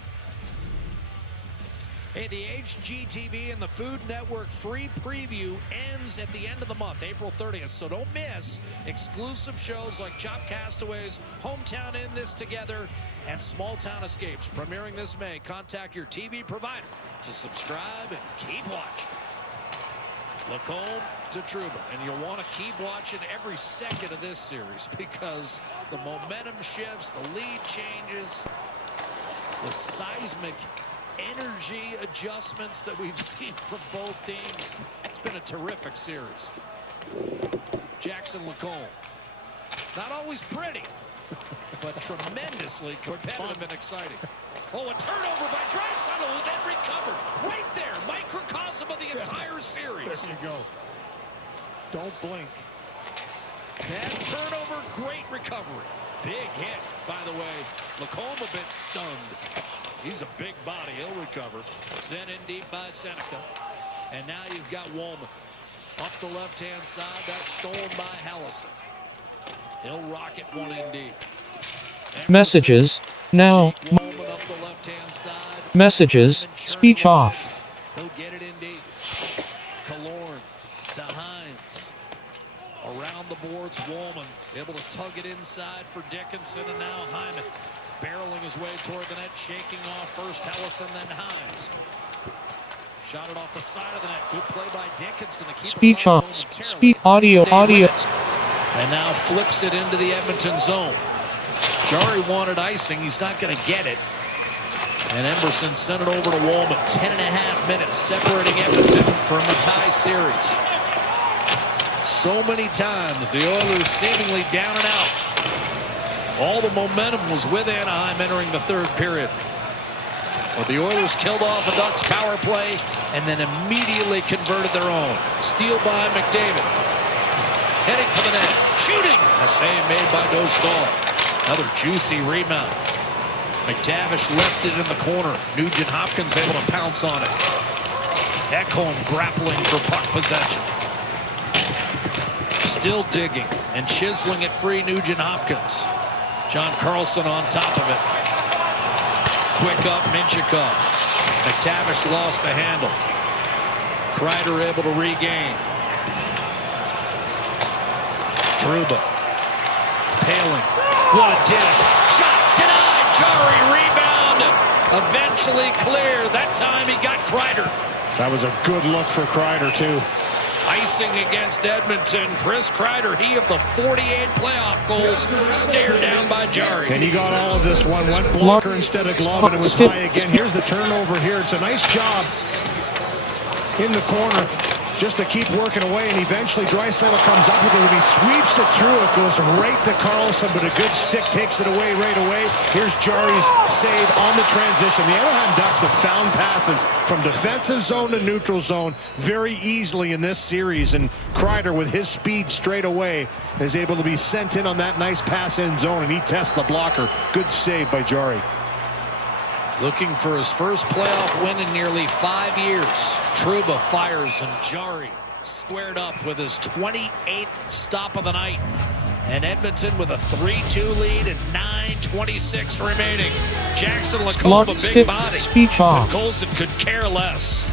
Hey, the HGTV and the Food Network free preview ends at the end of the month, April 30th. So don't miss exclusive shows like Chop Castaways, Hometown in This Together, and Small Town Escapes. Premiering this May. Contact your TV provider to subscribe and keep watching. Lacombe to Trouba. And you'll want to keep watching every second of this series because the momentum shifts, the lead changes, the seismic energy adjustments that we've seen from both teams. It's been a terrific series. Jackson Lacombe. Not always pretty, but tremendously competitive and exciting. Oh, a turnover by Draisaitl, who then recovered. Right there, microcosm of the entire series. There you go. Don't blink. Bad turnover, great recovery. Big hit, by the way. Lacombe a bit stunned. He's a big body. He'll recover. Sent in deep by Seneca. And now you've got Woolman. Up the left-hand side. That's stolen by Hallison. He'll rocket one in deep. Messages. Now. Woolman up the left-hand side. Messages. Speech off. He'll get it in deep. Killorn to Hines. Around the boards, Woolman able to tug it inside for Dickinson, and now Hyman barreling his way toward the net, shaking off first Hallison, then Hines. Shot it off the side of the net. Good play by Dickinson to keep Speech it off. Speak audio. And now flips it into the Edmonton zone. Jari wanted icing. He's not going to get it. And Emberson sent it over to Woolman. 10.5 minutes separating Edmonton from the tie series. So many times the Oilers seemingly down and out. All the momentum was with Anaheim entering the third period. But the Oilers killed off a Ducks power play and then immediately converted their own. Steal by McDavid. Heading for the net. Shooting! A save made by Dostal. Another juicy rebound. McTavish left it in the corner. Nugent Hopkins able to pounce on it. Ekholm grappling for puck possession. Still digging and chiseling it free, Nugent Hopkins. John Carlson on top of it. Quick up, Minchikov. McTavish lost the handle. Kreider able to regain. Trouba. Paling. What a dish. Shot denied. Jari rebound. Eventually clear. That time he got Kreider. That was a good look for Kreider, too. Icing against Edmonton. Chris Kreider, he of the 48 playoff goals, stared down by Jari. And he got all of this one. Went blocker instead of glove, and it was high again. Here's the turnover here. It's a nice job in the corner just to keep working away, and eventually Draisaitl comes up with it. When he sweeps it through, it goes right to Karlsson, but a good stick takes it away right away. Here's Jari's save on the transition. The Anaheim Ducks have found passes from defensive zone to neutral zone very easily in this series, and Kreider, with his speed straight away, is able to be sent in on that nice pass in zone, and he tests the blocker. Good save by Jari. Looking for his first playoff win in nearly 5 years. Trouba fires, and Jari squared up with his 28th stop of the night. And Edmonton with a 3-2 lead and 9:26 remaining. Jackson Lacombe, a big body. Speech off. But Colson could care less.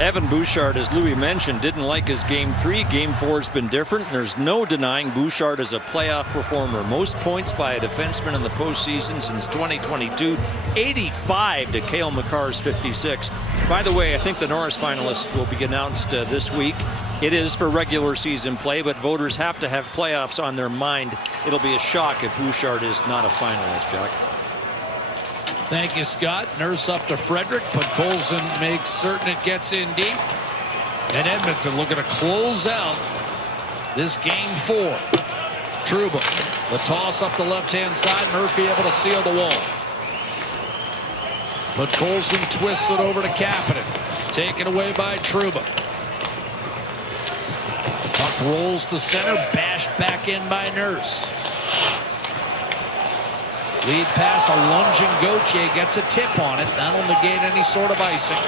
Evan Bouchard, as Louis mentioned, didn't like his Game 3. Game 4 has been different. There's no denying Bouchard is a playoff performer. Most points by a defenseman in the postseason since 2022. 85 to Cale Makar's 56. By the way, I think the Norris finalists will be announced this week. It is for regular season play, but voters have to have playoffs on their mind. It'll be a shock if Bouchard is not a finalist, Jack. Thank you, Scott. Nurse up to Frederick, but Colson makes certain it gets in deep. And Edmonton looking to close out this Game 4. Trouba, the toss up the left-hand side. Murphy able to seal the wall. But Colson twists it over to Kapanen. Taken away by Trouba. Puck rolls to center, bashed back in by Nurse. Lead pass, a lunging Gauthier gets a tip on it. That'll negate any sort of icing.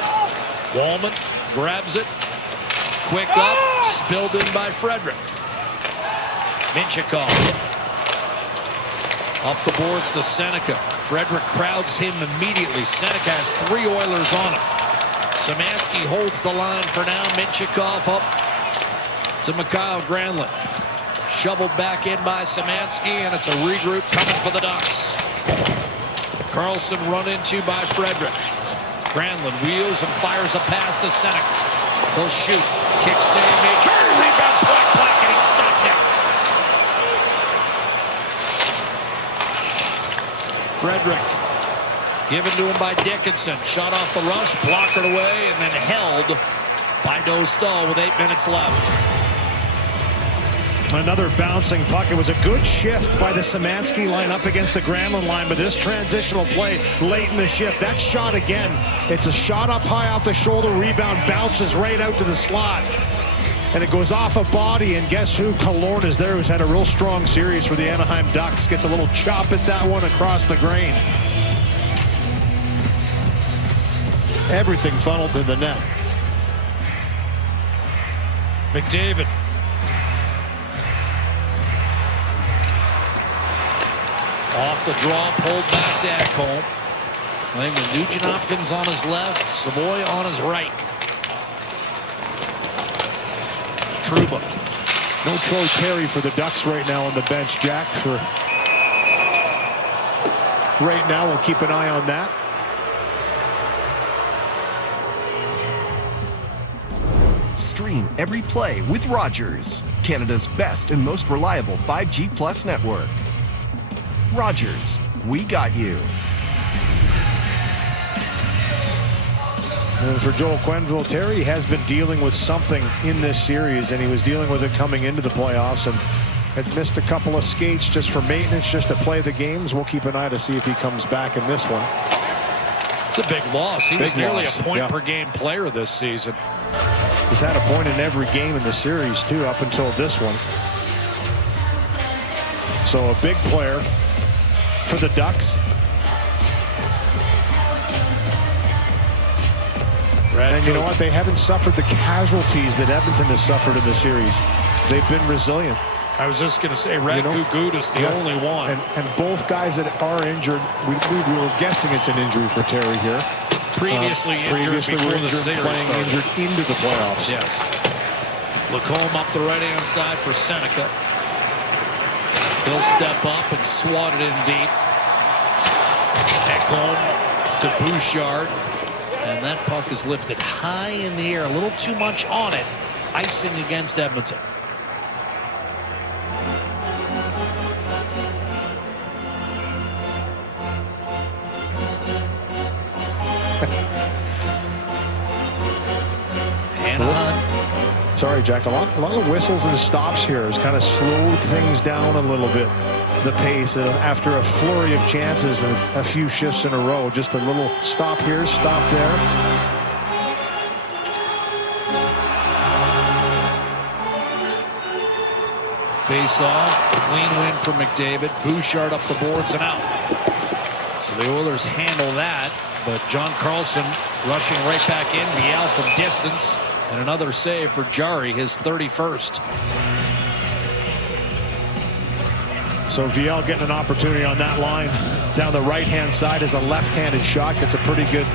Wallman grabs it. Quick up, spilled in by Frederick. Minchikov. Up the boards to Seneca. Frederick crowds him immediately. Seneca has 3 Oilers on him. Szymanski holds the line for now. Minchikov up to Mikhail Granlund. Shoveled back in by Szymanski, and it's a regroup coming for the Ducks. Karlsson run into by Frederick. Granlund wheels and fires a pass to Seneca. He'll shoot. Kick save made. Turn rebound point blank, and he stopped it. Frederick given to him by Dickinson. Shot off the rush, blockered away, and then held by Dostal with 8 minutes left. Another bouncing puck. It was a good shift by the Szymanski line up against the Granlund line, but this transitional play late in the shift, that shot again. It's a shot up high off the shoulder, rebound bounces right out to the slot. And it goes off a body, and guess who? Killorn is there, who's had a real strong series for the Anaheim Ducks. Gets a little chop at that one across the grain. Everything funneled to the net. McDavid. Off the draw, pulled back to Ekholm. Playing with Nugent Hopkins on his left, Savoy on his right. Trouba. No Troy Terry for the Ducks right now on the bench, Jack. For right now, we'll keep an eye on that. Stream every play with Rogers, Canada's best and most reliable 5G Plus network. Rogers, we got you. And for Joel Quenneville, Terry has been dealing with something in this series, and he was dealing with it coming into the playoffs and had missed a couple of skates just for maintenance, just to play the games. We'll keep an eye to see if he comes back in this one. It's a big loss. He was nearly a point per game player this season. He's had a point in every game in the series, too, up until this one. So a big player for the Ducks. And you know what? They haven't suffered the casualties that Edmonton has suffered in the series. They've been resilient. I was just going to say, Radko Gudas, the only one. And both guys that are injured, we were guessing it's an injury for Terry here. Previously injured before the series started. Injured into the playoffs. Yes. Lacombe up the right-hand side for Seneca. He'll step up and swat it in deep. Ekholm to Bouchard. And that puck is lifted high in the air. A little too much on it. Icing against Edmonton. sorry, Jack. A lot of whistles and stops here has kind of slowed things down a little bit. The pace after a flurry of chances and a few shifts in a row. Just a little stop here, stop there. Face off, clean win for McDavid. Bouchard up the boards and out. So the Oilers handle that, but John Carlson rushing right back in. Viel from distance, and another save for Jari, his 31st. So Viel getting an opportunity on that line. Down the right-hand side is a left-handed shot. Gets a pretty good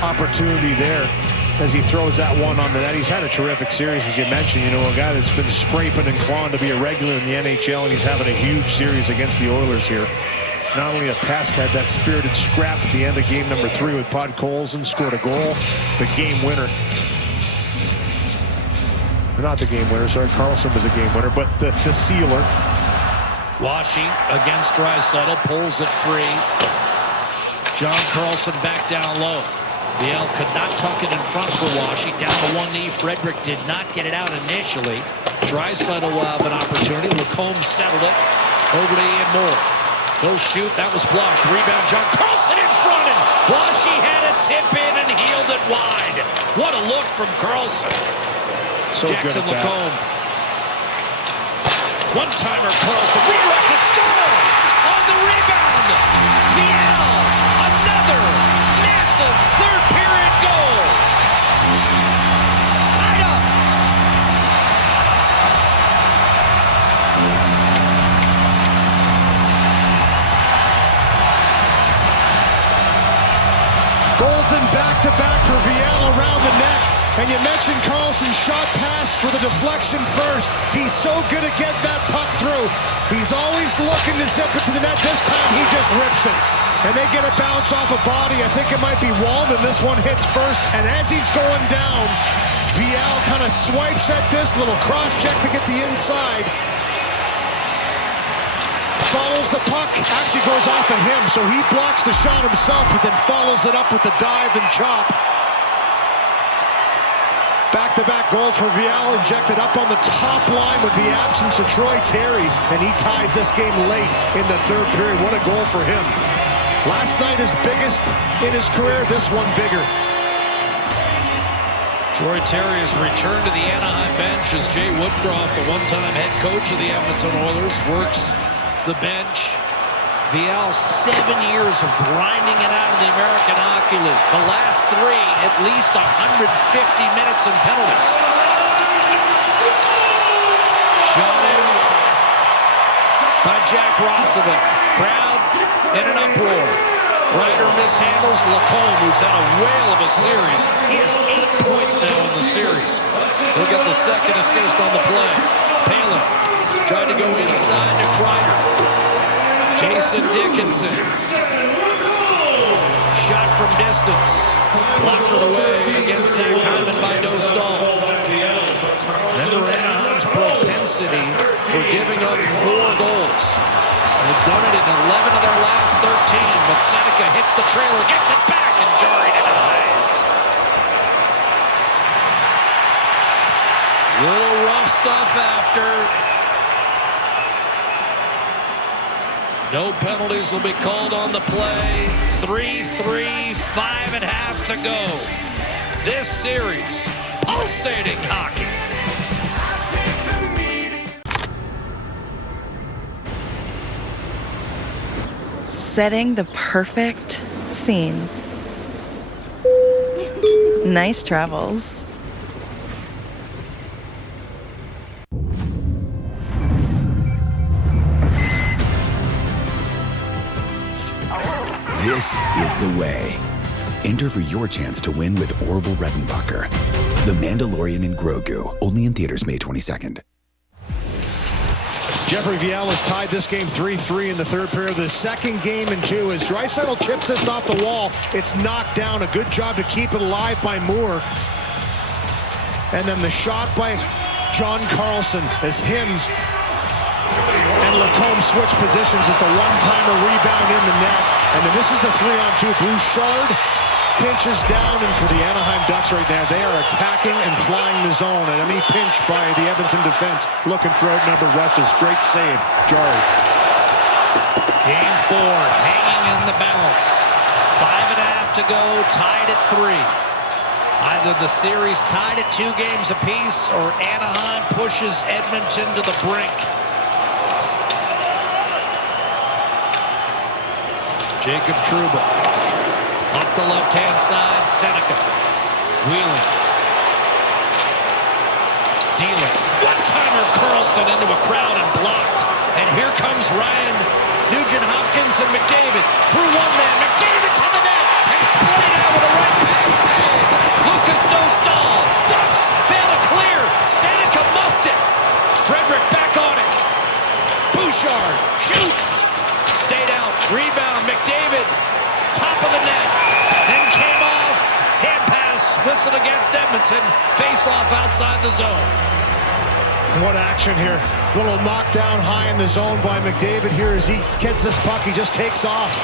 opportunity there as he throws that one on the net. He's had a terrific series, as you mentioned. You know, a guy that's been scraping and clawing to be a regular in the NHL, and he's having a huge series against the Oilers here. Not only a pest, had that spirited scrap at the end of game number 3 with Podkolzin, scored a goal, the game winner. Not the game winner, sorry, Carlson was a game winner, but the sealer. Washy against Draisaitl, pulls it free. John Carlson back down low. Viel could not tuck it in front for Washy. Down to one knee. Frederick did not get it out initially. Draisaitl will have an opportunity. Lacombe settled it. Over to Ian Moore. He'll shoot. That was blocked. Rebound. John Carlson in front. And Washy had a tip in and healed it wide. What a look from Carlson. So Jackson good at Lacombe. One-timer Carlson. Redirected. Score! On the rebound. Viel. Another massive third-period goal. Tied up. Goals in back-to-back for Viel around the net. And you mentioned Carlson's shot pass for the deflection first. He's so good at getting that puck through. He's always looking to zip it to the net. This time he just rips it. And they get a bounce off a body. I think it might be Walden. This one hits first. And as he's going down, Viel kind of swipes at this little cross-check to get the inside. Follows the puck. Actually goes off of him. So he blocks the shot himself, but then follows it up with the dive and chop. Back-to-back goals for Viel, injected up on the top line with the absence of Troy Terry, and he ties this game late in the third period. What a goal for him. Last night his biggest in his career, this one bigger. Troy Terry has returned to the Anaheim bench as Jay Woodcroft, the one-time head coach of the Edmonton Oilers, works the bench. Viel, 7 years of grinding it out of the American Hockey League. The last 3, at least 150 minutes and penalties. Shot in by Jack Rossovic. Crowd in an uproar. Ryder mishandles Lacombe, who's had a whale of a series. He has 8 points now in the series. He'll get the second assist on the play. Palin tried to go inside to Kreider. Jason Dickinson. Shot from distance. Blockered away against Zach Hyman by Dostal. Remember Anaheim's propensity for giving up 4 goals. They've done it in 11 of their last 13, but Seneca hits the trailer, gets it back, and Jari denies. Little rough stuff after. No penalties will be called on the play. 3-3, 5.5 to go. This series, pulsating hockey. Setting the perfect scene. Nice travels. This is the way. Enter for your chance to win with Orville Redenbacher. The Mandalorian in Grogu, only in theaters May 22nd. Jeffrey Viel has tied this game 3-3 in the third period. The second game in 2 as Draisaitl chips this off the wall. It's knocked down. A good job to keep it alive by Moore. And then the shot by John Carlson as him and Lacombe switch positions as the one-timer rebound in the net. And then this is the 3-on-2. Bouchard pinches down, and for the Anaheim Ducks right now, they are attacking and flying the zone. And a knee pinch by the Edmonton defense, looking for outnumbered rushes. Great save, Jari. Game 4, hanging in the balance. 5.5 to go, tied at 3. Either the series tied at 2 games apiece, or Anaheim pushes Edmonton to the brink. Jacob Trouba. Up the left-hand side, Seneca. Wheeling. Dealing. One-timer Carlson into a crowd and blocked. And here comes Ryan Nugent-Hopkins and McDavid. Through one man, McDavid to the net. And splayed out with a right-hand save. Lucas Dostal. Ducks fail to clear. Seneca muffed it. Frederick back on it. Bouchard shoots. Stayed out. Rebound. McDavid. Top of the net. Then came off. Hand pass. Whistled against Edmonton. Face off outside the zone. What action here. Little knockdown high in the zone by McDavid here as he gets this puck. He just takes off.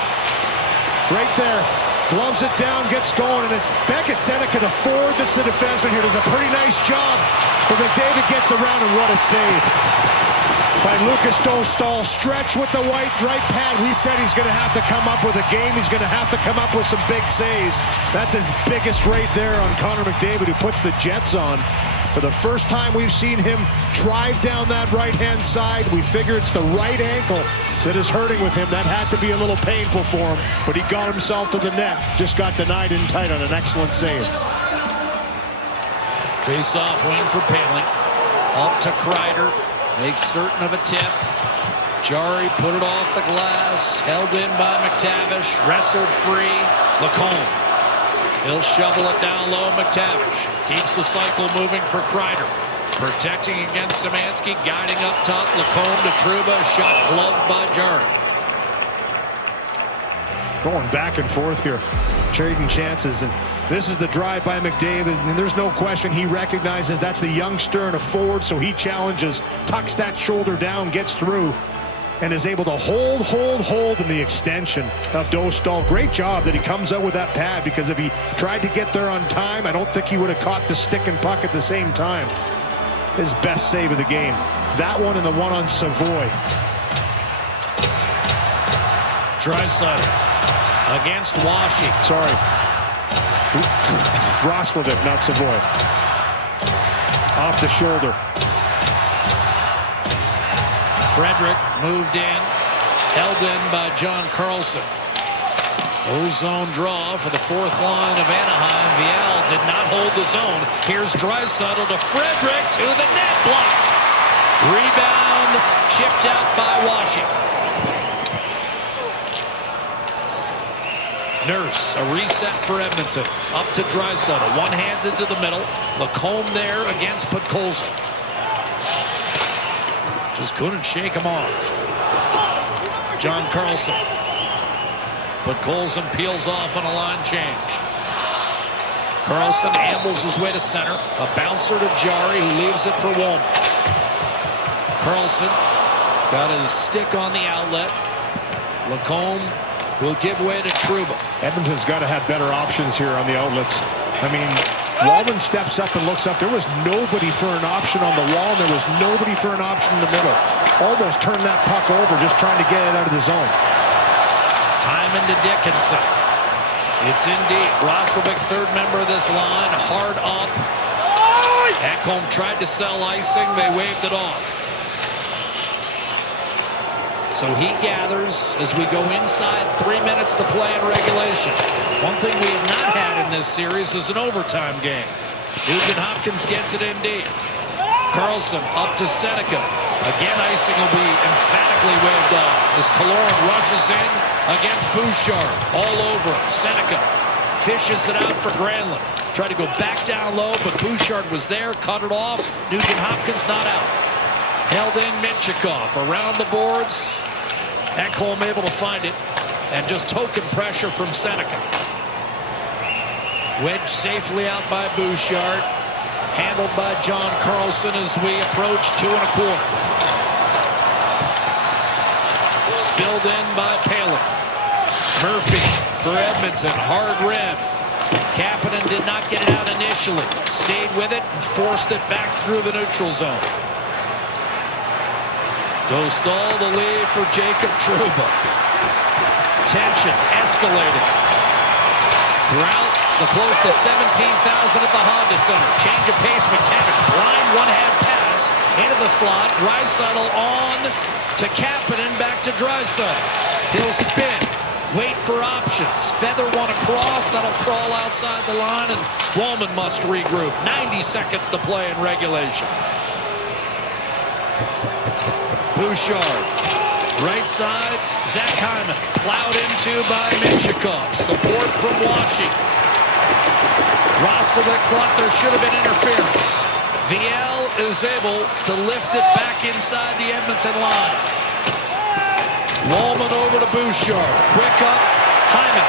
Right there. Gloves it down, gets going, and it's Beckett Seneca, the forward that's the defenseman here, does a pretty nice job. But McDavid gets around, and what a save by Lucas Dostal. Stretch with the right pad. We said he's going to have to come up with a game. He's going to have to come up with some big saves. That's his biggest right there on Connor McDavid, who puts the Jets on. For the first time we've seen him drive down that right-hand side. We figure it's the right ankle that is hurting with him. That had to be a little painful for him, but he got himself to the net. Just got denied in tight on an excellent save. Face-off wing for Paling. Up to Kreider. Makes certain of a tip. Jari put it off the glass. Held in by McTavish. Wrestled free. Lacombe. He'll shovel it down low. McTavish keeps the cycle moving for Kreider. Protecting against Szymanski. Guiding up top. Lacombe to Trouba. Shot gloved by Jari. Going back and forth here. Trading chances. And this is the drive by McDavid. And there's no question he recognizes that's the youngster and a forward. So he challenges. Tucks that shoulder down. Gets through. And is able to hold in the extension of Dostal. Great job that he comes out with that pad, because if he tried to get there on time, I don't think he would have caught the stick and puck at the same time. His best save of the game. That one and the one on Savoy. Draisaitl against Washi. Sorry. Roslovic, not Savoy. Off the shoulder. Frederick moved in, held in by John Carlson. O-zone draw for the fourth line of Anaheim. Viel did not hold the zone. Here's Draisaitl to Frederick to the net, blocked. Rebound chipped out by Washington. Nurse, a reset for Edmonton. Up to Draisaitl, one-handed to the middle. Lacombe there against Podkolzin. Just couldn't shake him off. John Carlson. Podkolzin peels off on a line change. Carlson ambles his way to center. A bouncer to Jari, who leaves it for Woolman. Carlson got his stick on the outlet. Lacombe will give way to Trouba. Edmonton's got to have better options here on the outlets. I mean, Wallman steps up and looks up. There was nobody for an option on the wall, and there was nobody for an option in the middle. Almost turned that puck over, just trying to get it out of the zone. Hyman to Dickinson. It's in deep. Roslovic, third member of this line, hard up. Ekholm tried to sell icing. They waved it off. So he gathers as we go inside 3 minutes to play in regulation. One thing we have not had in this series is an overtime game. Nugent-Hopkins gets it in deep. Carlson up to Seneca. Again, icing will be emphatically waved off as Kaloran rushes in against Bouchard. All over him. Seneca fishes it out for Granlund. Tried to go back down low, but Bouchard was there, cut it off. Nugent-Hopkins not out. Held in Minchikov around the boards. Ekholm able to find it, and just token pressure from Seneca. Wedged safely out by Bouchard. Handled by John Carlson as we approach 2 1/4. Spilled in by Paling. Murphy for Edmonton. Hard rim. Kapanen did not get it out initially. Stayed with it and forced it back through the neutral zone. Dostal the lead for Jacob Trouba. Tension escalating throughout the close to 17,000 at the Honda Center. Change of pace, McTavish. Blind one-hand pass into the slot. Draisaitl on to Kapanen, back to Draisaitl. He'll spin, wait for options. Feather one across, that'll crawl outside the line, and Wollman must regroup. 90 seconds to play in regulation. Bouchard, right side, Zach Hyman, plowed into by Menchikov. Support from Washy. Roslovic thought there should have been interference. VL is able to lift it back inside the Edmonton line. Wollman over to Bouchard. Quick up, Hyman.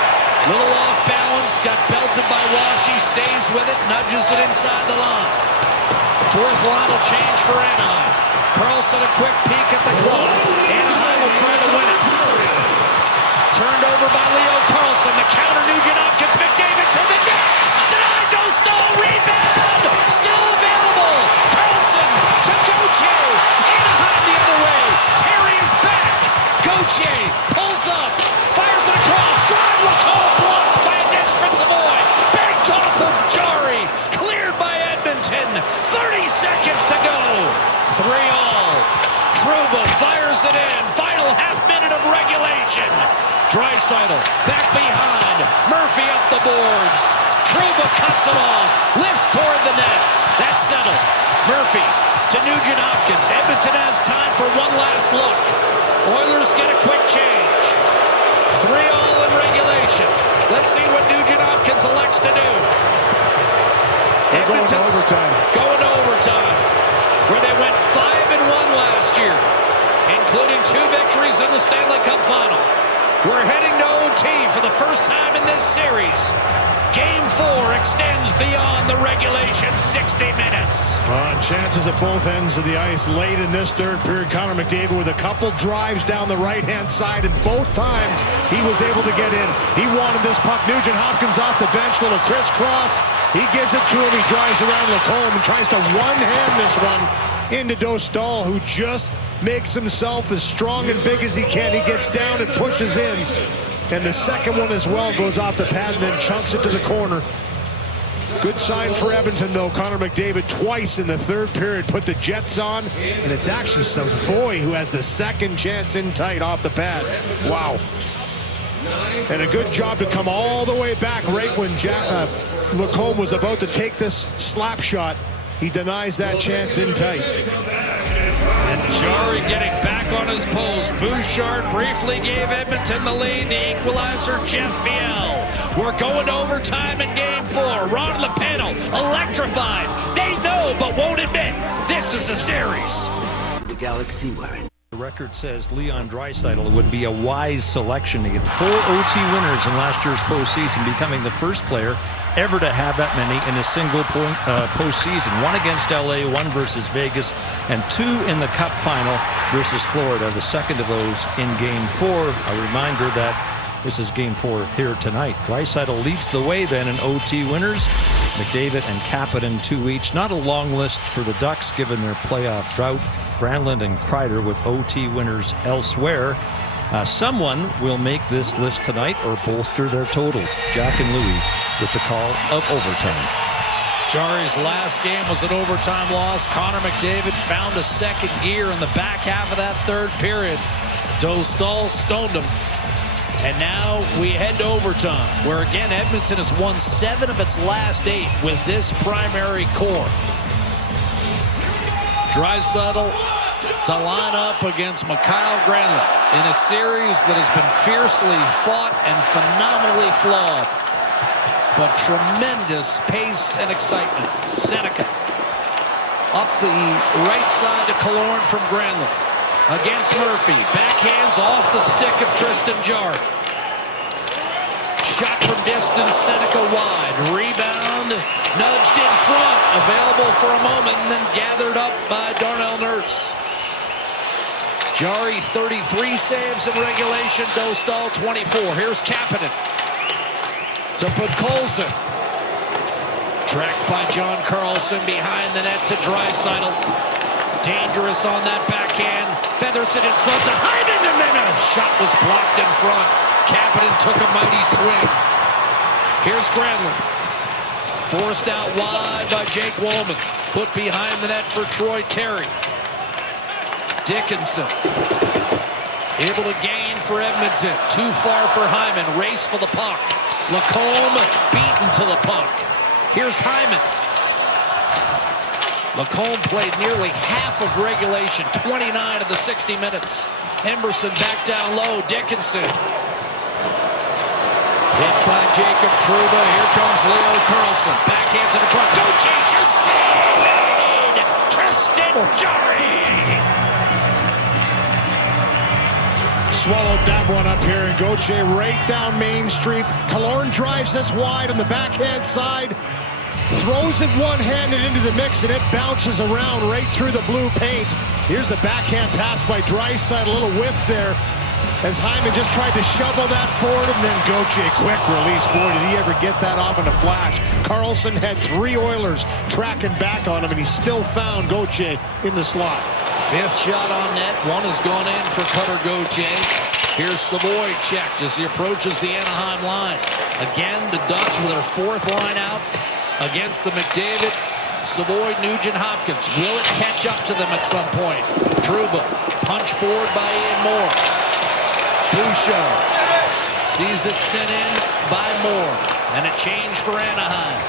Little off balance, got belted by Washy, stays with it, nudges it inside the line. Fourth line will change for Anaheim. Karlsson a quick peek at the clock. Anaheim will try to win it. Turned over by Leo Karlsson. The counter, Nugent-Hopkins, McDavid to the net. Denied, Dostal, rebound. Still available. Karlsson to Gauthier. Anaheim the other way. Terry is back. Gauthier pulls up. Fires it across. Drive, Lacombe blocked by a desperate Savoy. Banked off of Jari. Cleared by Edmonton. 30 seconds to go. 3-all. Trouba fires it in. Final half minute of regulation. Draisaitl back behind. Murphy up the boards. Trouba cuts it off. Lifts toward the net. That's settled. Murphy to Nugent-Hopkins. Edmonton has time for one last look. Oilers get a quick change. 3-all in regulation. Let's see what Nugent-Hopkins elects to do. They're going to overtime. Going to overtime, where they went 5-1 last year, including 2 victories in the Stanley Cup Final. We're heading to OT for the first time in this series. Game 4 extends beyond the regulation 60 minutes. Chances at both ends of the ice late in this third period. Connor McDavid with a couple drives down the right-hand side, and both times he was able to get in. He wanted this puck. Nugent-Hopkins off the bench, little crisscross. He gives it to him. He drives around Lacombe and tries to one-hand this one into Dostal, who just makes himself as strong and big as he can. He gets down and pushes in. And the second one as well goes off the pad and then chunks it to the corner. Good sign for Edmonton, though. Connor McDavid twice in the third period put the Jets on. And it's actually Savoy who has the second chance in tight off the pad. Wow. And a good job to come all the way back right when Lacombe was about to take this slap shot. He denies that chance in tight. And Jari getting back on his post. Bouchard briefly gave Edmonton the lead. The equalizer, Jeff VL. We're going to overtime in Game 4. Ron Lepeno, electrified. They know but won't admit this is a series. The Galaxy line. The record says Leon Draisaitl would be a wise selection to get 4 OT winners in last year's postseason, becoming the first player ever to have that many in a single postseason. 1 against LA, 1 versus Vegas, and 2 in the Cup final versus Florida. The second of those in Game 4. A reminder that this is Game 4 here tonight. Draisaitl leads the way then in OT winners. McDavid and Kapanen 2 each. Not a long list for the Ducks given their playoff drought. Granlund and Kreider with OT winners elsewhere. Someone will make this list tonight or bolster their total. Jack and Louie with the call of overtime. Jari's last game was an overtime loss. Connor McDavid found a second gear in the back half of that third period. Dostal stoned him. And now we head to overtime, where again Edmonton has won 7 of its last 8 with this primary core. Draisaitl to line up against Mikael Granlund in a series that has been fiercely fought and phenomenally flawed. But tremendous pace and excitement. Seneca up the right side to Killorn from Granlund. Against Murphy. Backhands off the stick of Tristan Jarry. Shot from distance, Seneca wide. Rebound, nudged in front. Available for a moment and then gathered up by Darnell Nurse. Jarry 33 saves in regulation. Dostal 24. Here's Kapanen. to Podkolzin. Tracked by John Carlson behind the net to Draisaitl. Dangerous on that backhand. Feathers it in front to Hyman, and then a shot was blocked in front. Kapanen took a mighty swing. Here's Granlund. Forced out wide by Jake Woolman. Put behind the net for Troy Terry. Dickinson. Able to gain for Edmonton. Too far for Hyman. Race for the puck. Lacombe beaten to the puck. Here's Hyman. Lacombe played nearly half of regulation. 29 of the 60 minutes. Emberson back down low. Dickinson. Hit by Jacob Trouba. Here comes Leo Carlson. Backhand to the front. Gauthier shoots. Save! Tristan Jarry. Swallowed that one up here, and Gauthier right down Main Street. Killorn drives this wide on the backhand side. Throws it one-handed into the mix, and it bounces around right through the blue paint. Here's the backhand pass by Draisaitl. A little whiff there as Hyman just tried to shovel that forward, and then Gauthier, quick release. Boy, did he ever get that off in a flash. Carlson had 3 Oilers tracking back on him, and he still found Gauthier in the slot. 5th shot on net. One has gone in for Cutter Gauthier. Here's Savoy checked as he approaches the Anaheim line. Again, the Ducks with their 4th line out against the McDavid, Savoy, Nugent, Hopkins. Will it catch up to them at some point? Trouba, punch forward by Ian Moore. Bouchard sees it sent in by Moore, and a change for Anaheim.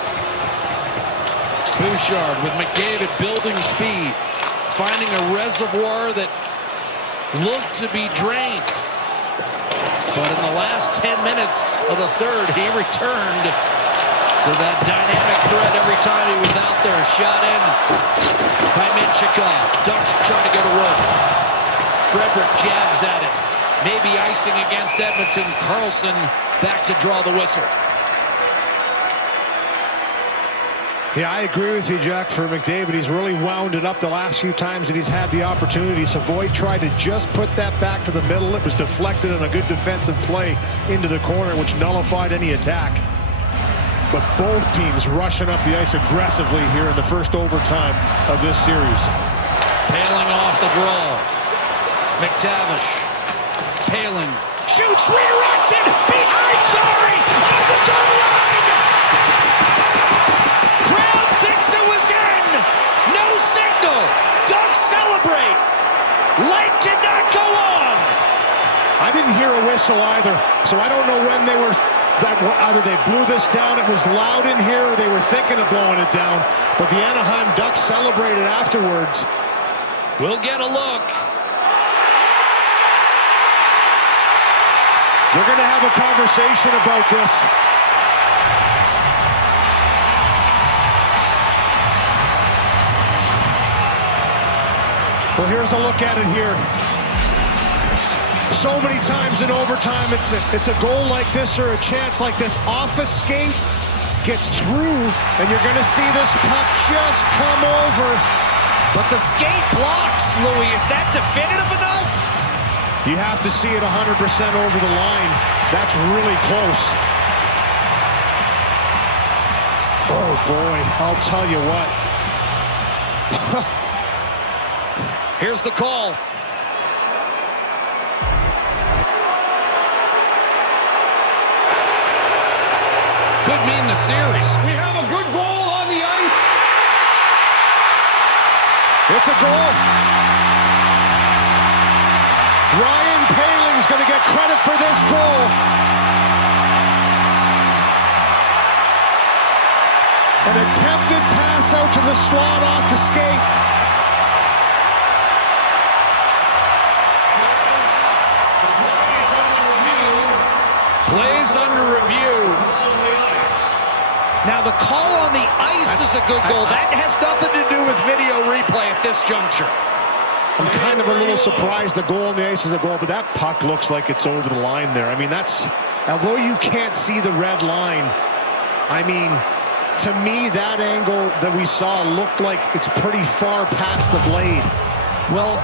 Bouchard with McDavid building speed, finding a reservoir that looked to be drained. But in the last 10 minutes of the third, he returned to that dynamic threat every time he was out there. Shot in by Minchikov. Ducks trying to go to work. Frederick jabs at it. Maybe icing against Edmonton. Carlson back to draw the whistle. Yeah, I agree with you, Jack. For McDavid, he's really wound it up the last few times that he's had the opportunity. Savoy tried to just put that back to the middle. It was deflected on a good defensive play into the corner, which nullified any attack. But both teams rushing up the ice aggressively here in the first overtime of this series. Paling off the draw. McTavish. Paling shoots, redirected behind Jarry on the goal line. Crowd thinks it was in. No signal. Ducks celebrate. Light did not go on. I didn't hear a whistle either, so I don't know when they were. Either they blew this down, it was loud in here, or they were thinking of blowing it down. But the Anaheim Ducks celebrated afterwards. We'll get a look. They're going to have a conversation about this. Well, here's a look at it here. So many times in overtime, it's a goal like this or a chance like this off a skate, gets through, and you're going to see this puck just come over. But the skate blocks, Louis. Is that definitive enough? You have to see it 100% over the line. That's really close. Oh, boy, I'll tell you what. Here's the call. Could mean the series. We have a good goal on the ice. It's a goal. Ryan Paling's going to get credit for this goal. An attempted pass out to the slot off the skate. Plays under review. Now the call on the ice is a good goal. That has nothing to do with video replay at this juncture. I'm kind of a little surprised the goal on the ice is a goal, but that puck looks like it's over the line there. I mean, that's, although you can't see the red line, I mean, to me, that angle that we saw looked like it's pretty far past the blade. Well,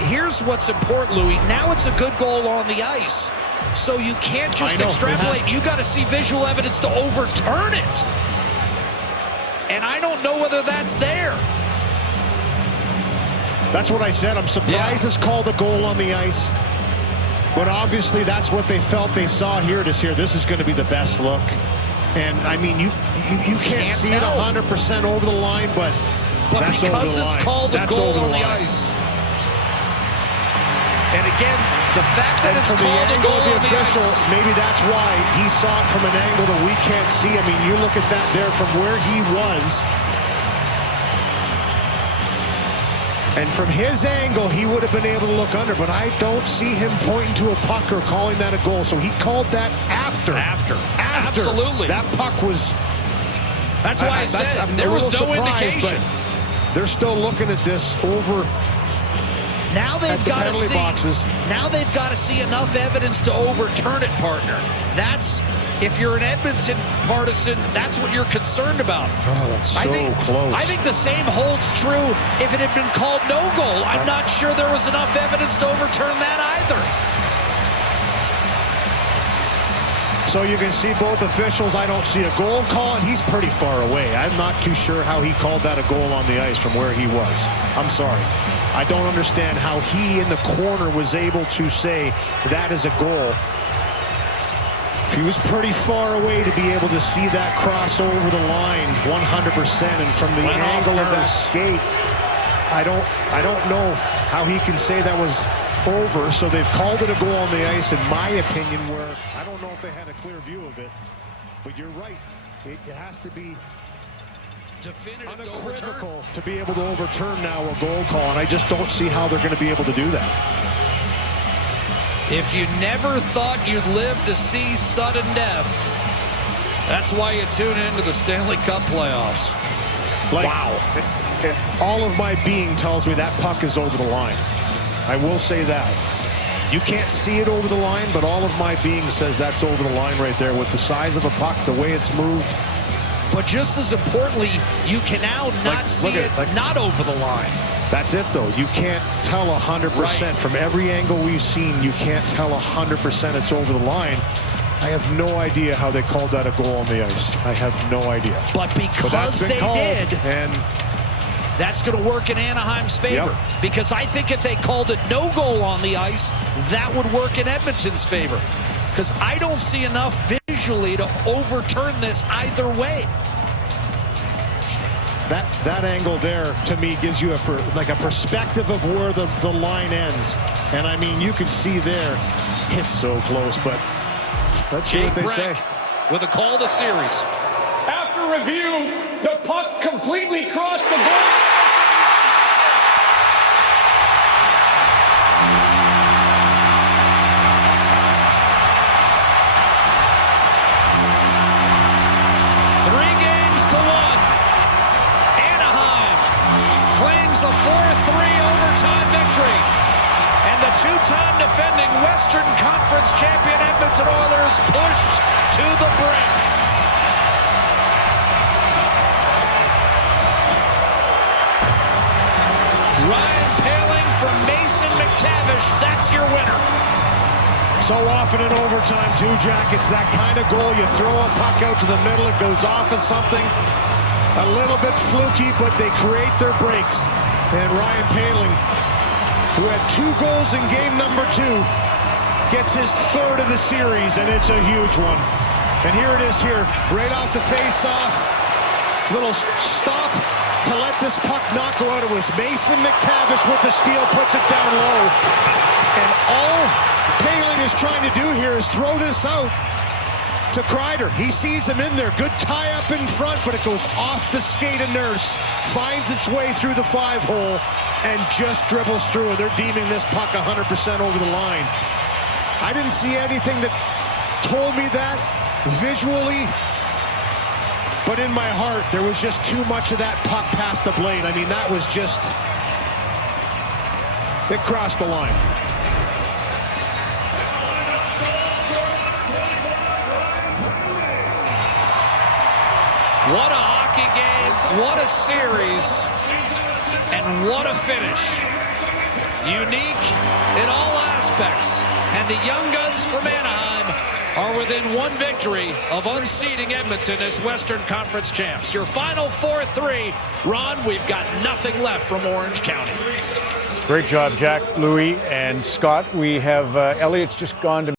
here's what's important, Louis. Now it's a good goal on the ice. So you can't just extrapolate. You got to see visual evidence to overturn it. And I don't know whether that's there. That's what I said. I'm surprised it's called a goal on the ice. But obviously that's what they felt they saw here. This is going to be the best look. And I mean, you can't see it 100% over the line, but that's over the line. Because it's called a goal on the ice. And again, the fact that it's called a goal on the official, maybe that's why he saw it from an angle that we can't see. I mean, you look at that there from where he was. And from his angle, he would have been able to look under, but I don't see him pointing to a puck or calling that a goal. So he called that after. Absolutely. That puck was... That's why I said there was no indication. They're still looking at this over... Now they've got to see. Boxes. Now they've got to see enough evidence to overturn it, partner. That's, if you're an Edmonton partisan, that's what you're concerned about. Oh, that's so close. I think the same holds true if it had been called no goal. I'm not sure there was enough evidence to overturn that either. So you can see both officials. I don't see a goal call, and he's pretty far away. I'm not too sure how he called that a goal on the ice from where he was. I'm sorry. I don't understand how he in the corner was able to say that is a goal. He was pretty far away to be able to see that cross over the line 100%, and from the angle of that skate, I don't know how he can say that was over. So they've called it a goal on the ice, in my opinion, where I don't know if they had a clear view of it, but you're right. It has to be unequivocal to be able to overturn now a goal call, and I just don't see how they're going to be able to do that. If you never thought you'd live to see sudden death, that's why you tune into the Stanley Cup playoffs. Wow. All of my being tells me that puck is over the line. I will say that. You can't see it over the line, but all of my being says that's over the line right there with the size of a puck, the way it's moved. But just as importantly, you can now not see it not over the line. That's it, though. You can't tell 100%. From every angle we've seen, you can't tell 100% it's over the line. I have no idea how they called that a goal on the ice. I have no idea. But because they did, and that's going to work in Anaheim's favor. Because I think if they called it no goal on the ice, that would work in Edmonton's favor. Because I don't see enough visually to overturn this either way. That angle there, to me, gives you a perspective of where the line ends. And, I mean, you can see there, it's so close. But let's see what they say. With a call to series. After review, the puck completely crossed the goal. A 4-3 overtime victory. And the two-time defending Western Conference champion Edmonton Oilers pushed to the brink. Ryan Poehling from Mason McTavish, that's your winner. So often in overtime, too, Jack, it's that kind of goal. You throw a puck out to the middle, it goes off of something. A little bit fluky, but they create their breaks. And Ryan Poehling, who had 2 goals in game number 2, gets his 3rd of the series, and it's a huge one. And here it is here, right off the face-off. Little stop to let this puck not go out. It was Mason McTavish with the steal, puts it down low. And all Poehling is trying to do here is throw this out to Kreider. He sees him in there. Good tie-up in front, but it goes off the skate of Nurse. Finds its way through the 5-hole and just dribbles through. And they're deeming this puck 100% over the line. I didn't see anything that told me that visually, but in my heart, there was just too much of that puck past the blade. I mean, that was just... it crossed the line. What a hockey game, what a series, and what a finish. unique in all aspects. And the Young Guns from Anaheim are within one victory of unseating Edmonton as Western Conference champs. Your final 4-3. Ron, we've got nothing left from Orange County. Great job, Jack, Louis, and Scott. We have Elliot's just gone to